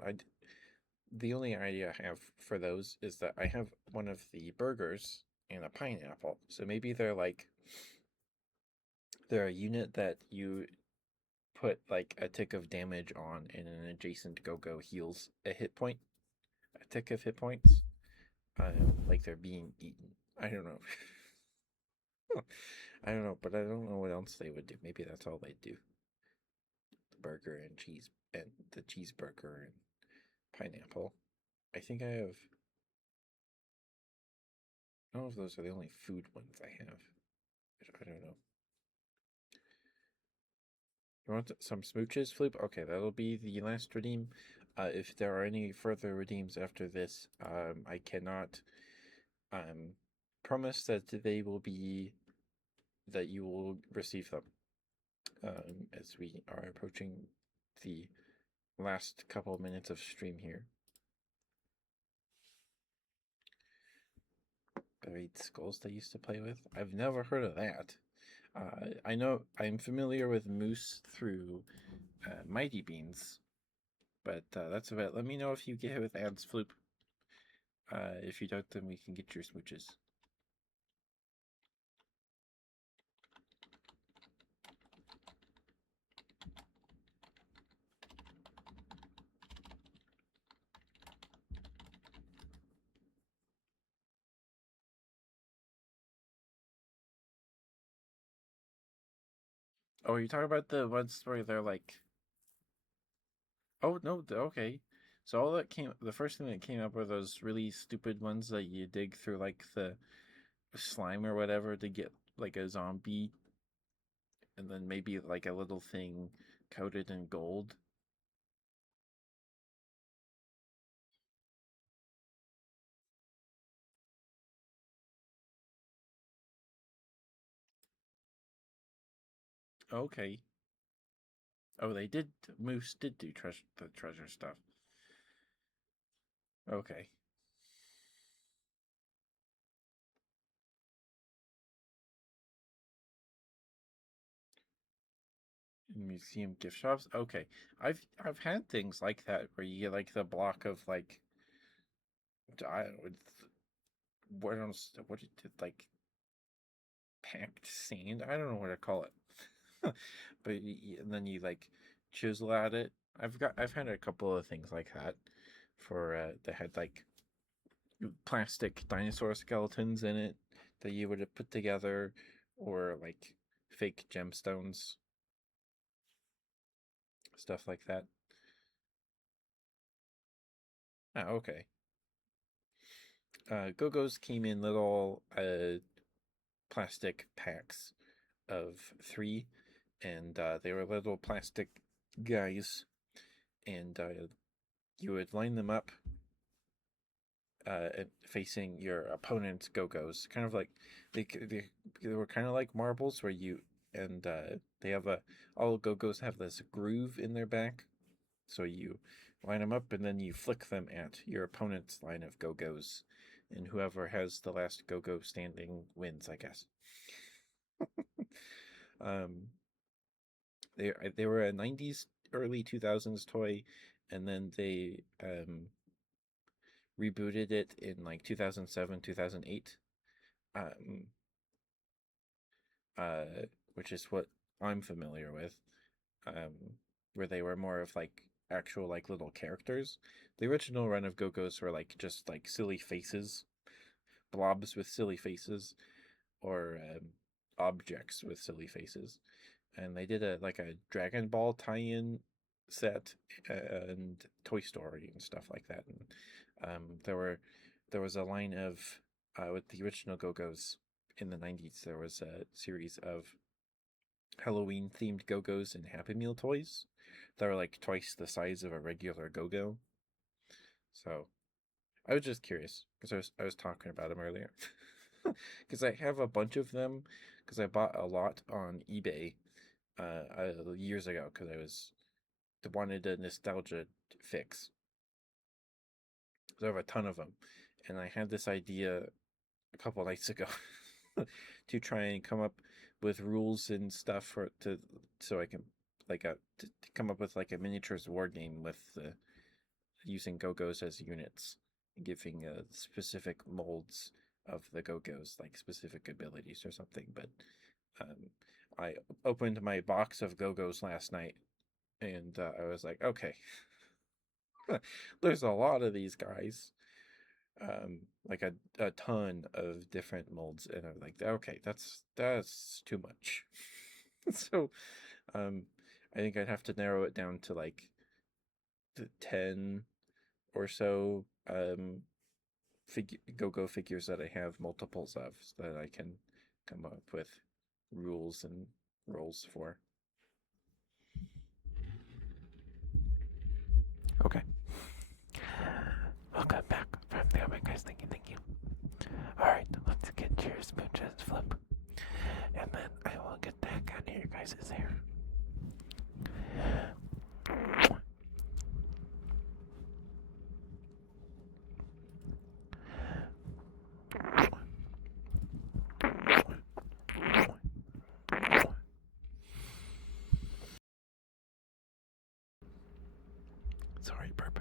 The only idea I have for those is that I have one of the burgers and a pineapple. So maybe they're a unit that you put like a tick of damage on, and an adjacent Go-Go heals a hit point, a tick of hit points, like they're being eaten. I don't know. I don't know, but I don't know what else they would do. Maybe that's all they do. The burger and cheese and the cheeseburger and pineapple. I think I have. I don't know if those are the only food ones I have. I don't know. You want some smooches, Flip? Okay, that'll be the last redeem. If there are any further redeems after this, I cannot um, promise that they will be that you will receive them as we are approaching the last couple of minutes of stream here. Buried skulls they used to play with. I've never heard of that. I know I'm familiar with moose through Mighty Beans, but that's about it. Let me know if you get hit with ads, Floop. If you don't, then we can get your smooches. Oh, you talking about the ones where they're like, oh no, okay. So all that came, the first thing that came up were those really stupid ones that you dig through like the slime or whatever to get like a zombie, and then maybe like a little thing coated in gold. Okay. Oh, they did. Moose did do the treasure stuff. Okay. Museum gift shops. Okay, I've had things like that where you get like the block of like I don't know what else what it did like packed sand. I don't know what to call it, but and then you like chisel at it. I've had a couple of things like that for that had like plastic dinosaur skeletons in it that you would have put together, or like fake gemstones, stuff like that. Ah, okay. Go-Go's came in little plastic packs of three, and they were little plastic guys, and you would line them up facing your opponent's Go-Go's, kind of like they were kind of like marbles where you and they have a all Go-Go's have this groove in their back, so you line them up and then you flick them at your opponent's line of Go-Go's, and whoever has the last Go-Go standing wins, I guess. um, they were a '90s, early 2000s toy, and then they rebooted it in like 2007, 2008, um, which is what I'm familiar with, where they were more of like actual like little characters. The original run of Go-Go's were like just like silly faces, blobs with silly faces, or objects with silly faces. and they did a Dragon Ball tie-in set and Toy Story and stuff like that. And there was a line of with the original Go-Go's in the 90s. There was a series of Halloween themed Go-Go's and Happy Meal toys that were like twice the size of a regular Go-Go. So I was just curious because I was talking about them earlier. Because I have a bunch of them because I bought a lot on eBay years ago because I wanted a nostalgia fix. So I have a ton of them, and I had this idea a couple nights ago to try and come up with rules and stuff for to so I can to come up with like a miniatures war game with using Go-Go's as units, giving specific molds of the Go-Go's, like specific abilities or something. But I opened my box of Go-Go's last night, and I was like, okay, there's a lot of these guys, like a ton of different molds, and I'm like, okay, that's too much. So, um, I think I'd have to narrow it down to like the 10 or so Go-Go figures that I have multiples of, so that I can come up with rules and roles for. Okay. Welcome back from the oven, guys. Thank you. Alright, let's get your smooches flip. And then I will get the heck out of your guys' hair. Sorry, burp.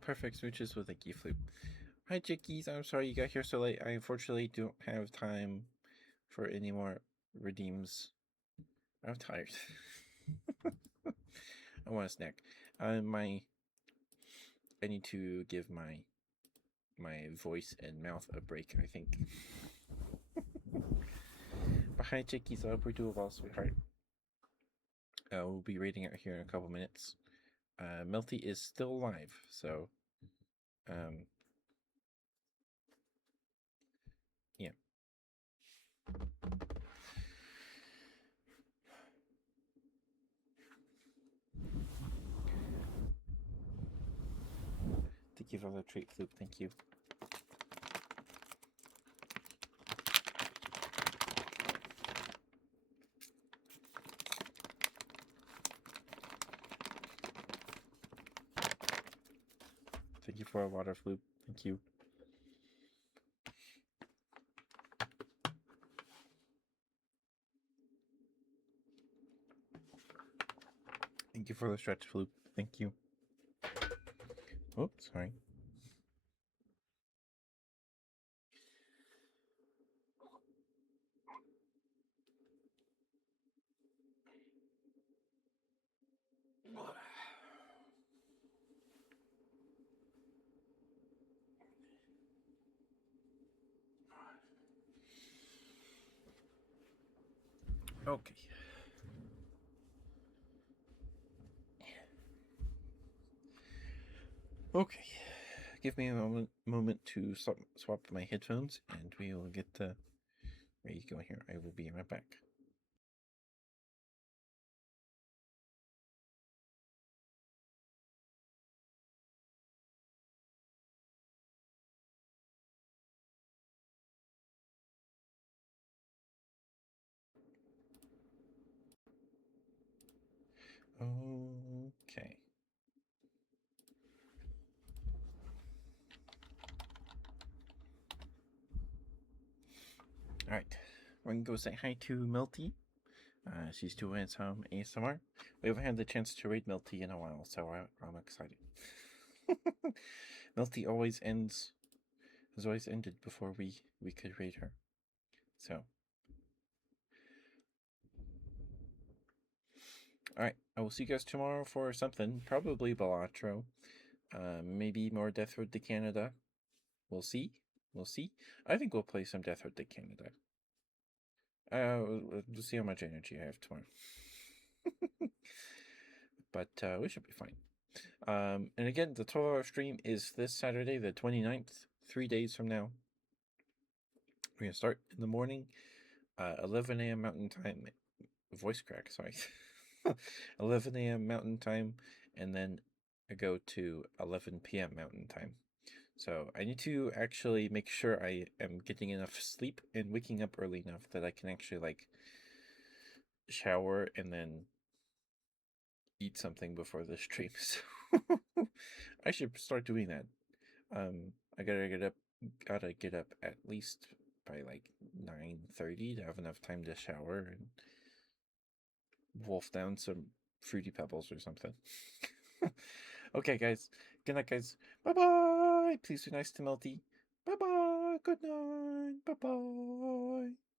perfect smooches with a key flute. Hi, chickies. I'm sorry you got here so late. I unfortunately don't have time for any more redeems. I'm tired. I want a snack. I need to give my voice and mouth a break, I think. But hi, chickies. I hope we're doing well, sweetheart. We'll be rating out here in a couple minutes. Melty is still alive, so yeah. Thank you for the treat, Flip. Thank you. Thank you for a water flute. Thank you. Thank you for the stretch flute. Thank you. Oops, sorry. Okay. Okay. Give me a moment to swap my headphones, and we will get ready to go here. I will be right back. Okay. All right. We're gonna go say hi to Melty. She's doing some ASMR. We haven't had the chance to raid Melty in a while, so I'm excited. Melty has always ended before we could raid her. So, all right, I will see you guys tomorrow for something. Probably Balatro. Maybe more Death Road to Canada. We'll see. We'll see. I think we'll play some Death Road to Canada. We'll see how much energy I have tomorrow. But we should be fine. And again, the 12-hour stream is this Saturday, the 29th, 3 days from now. We're going to start in the morning, 11 a.m. Mountain Time. Voice crack, sorry. 11 a.m. Mountain Time, and then I go to 11 p.m. Mountain Time. So I need to actually make sure I am getting enough sleep and waking up early enough that I can actually like shower and then eat something before the stream. So I should start doing that. I gotta get up at least by like 9:30 to have enough time to shower and wolf down some fruity pebbles or something. Okay, guys. Good night, guys. Bye bye. Please be nice to Melty. Bye bye. Good night. Bye bye.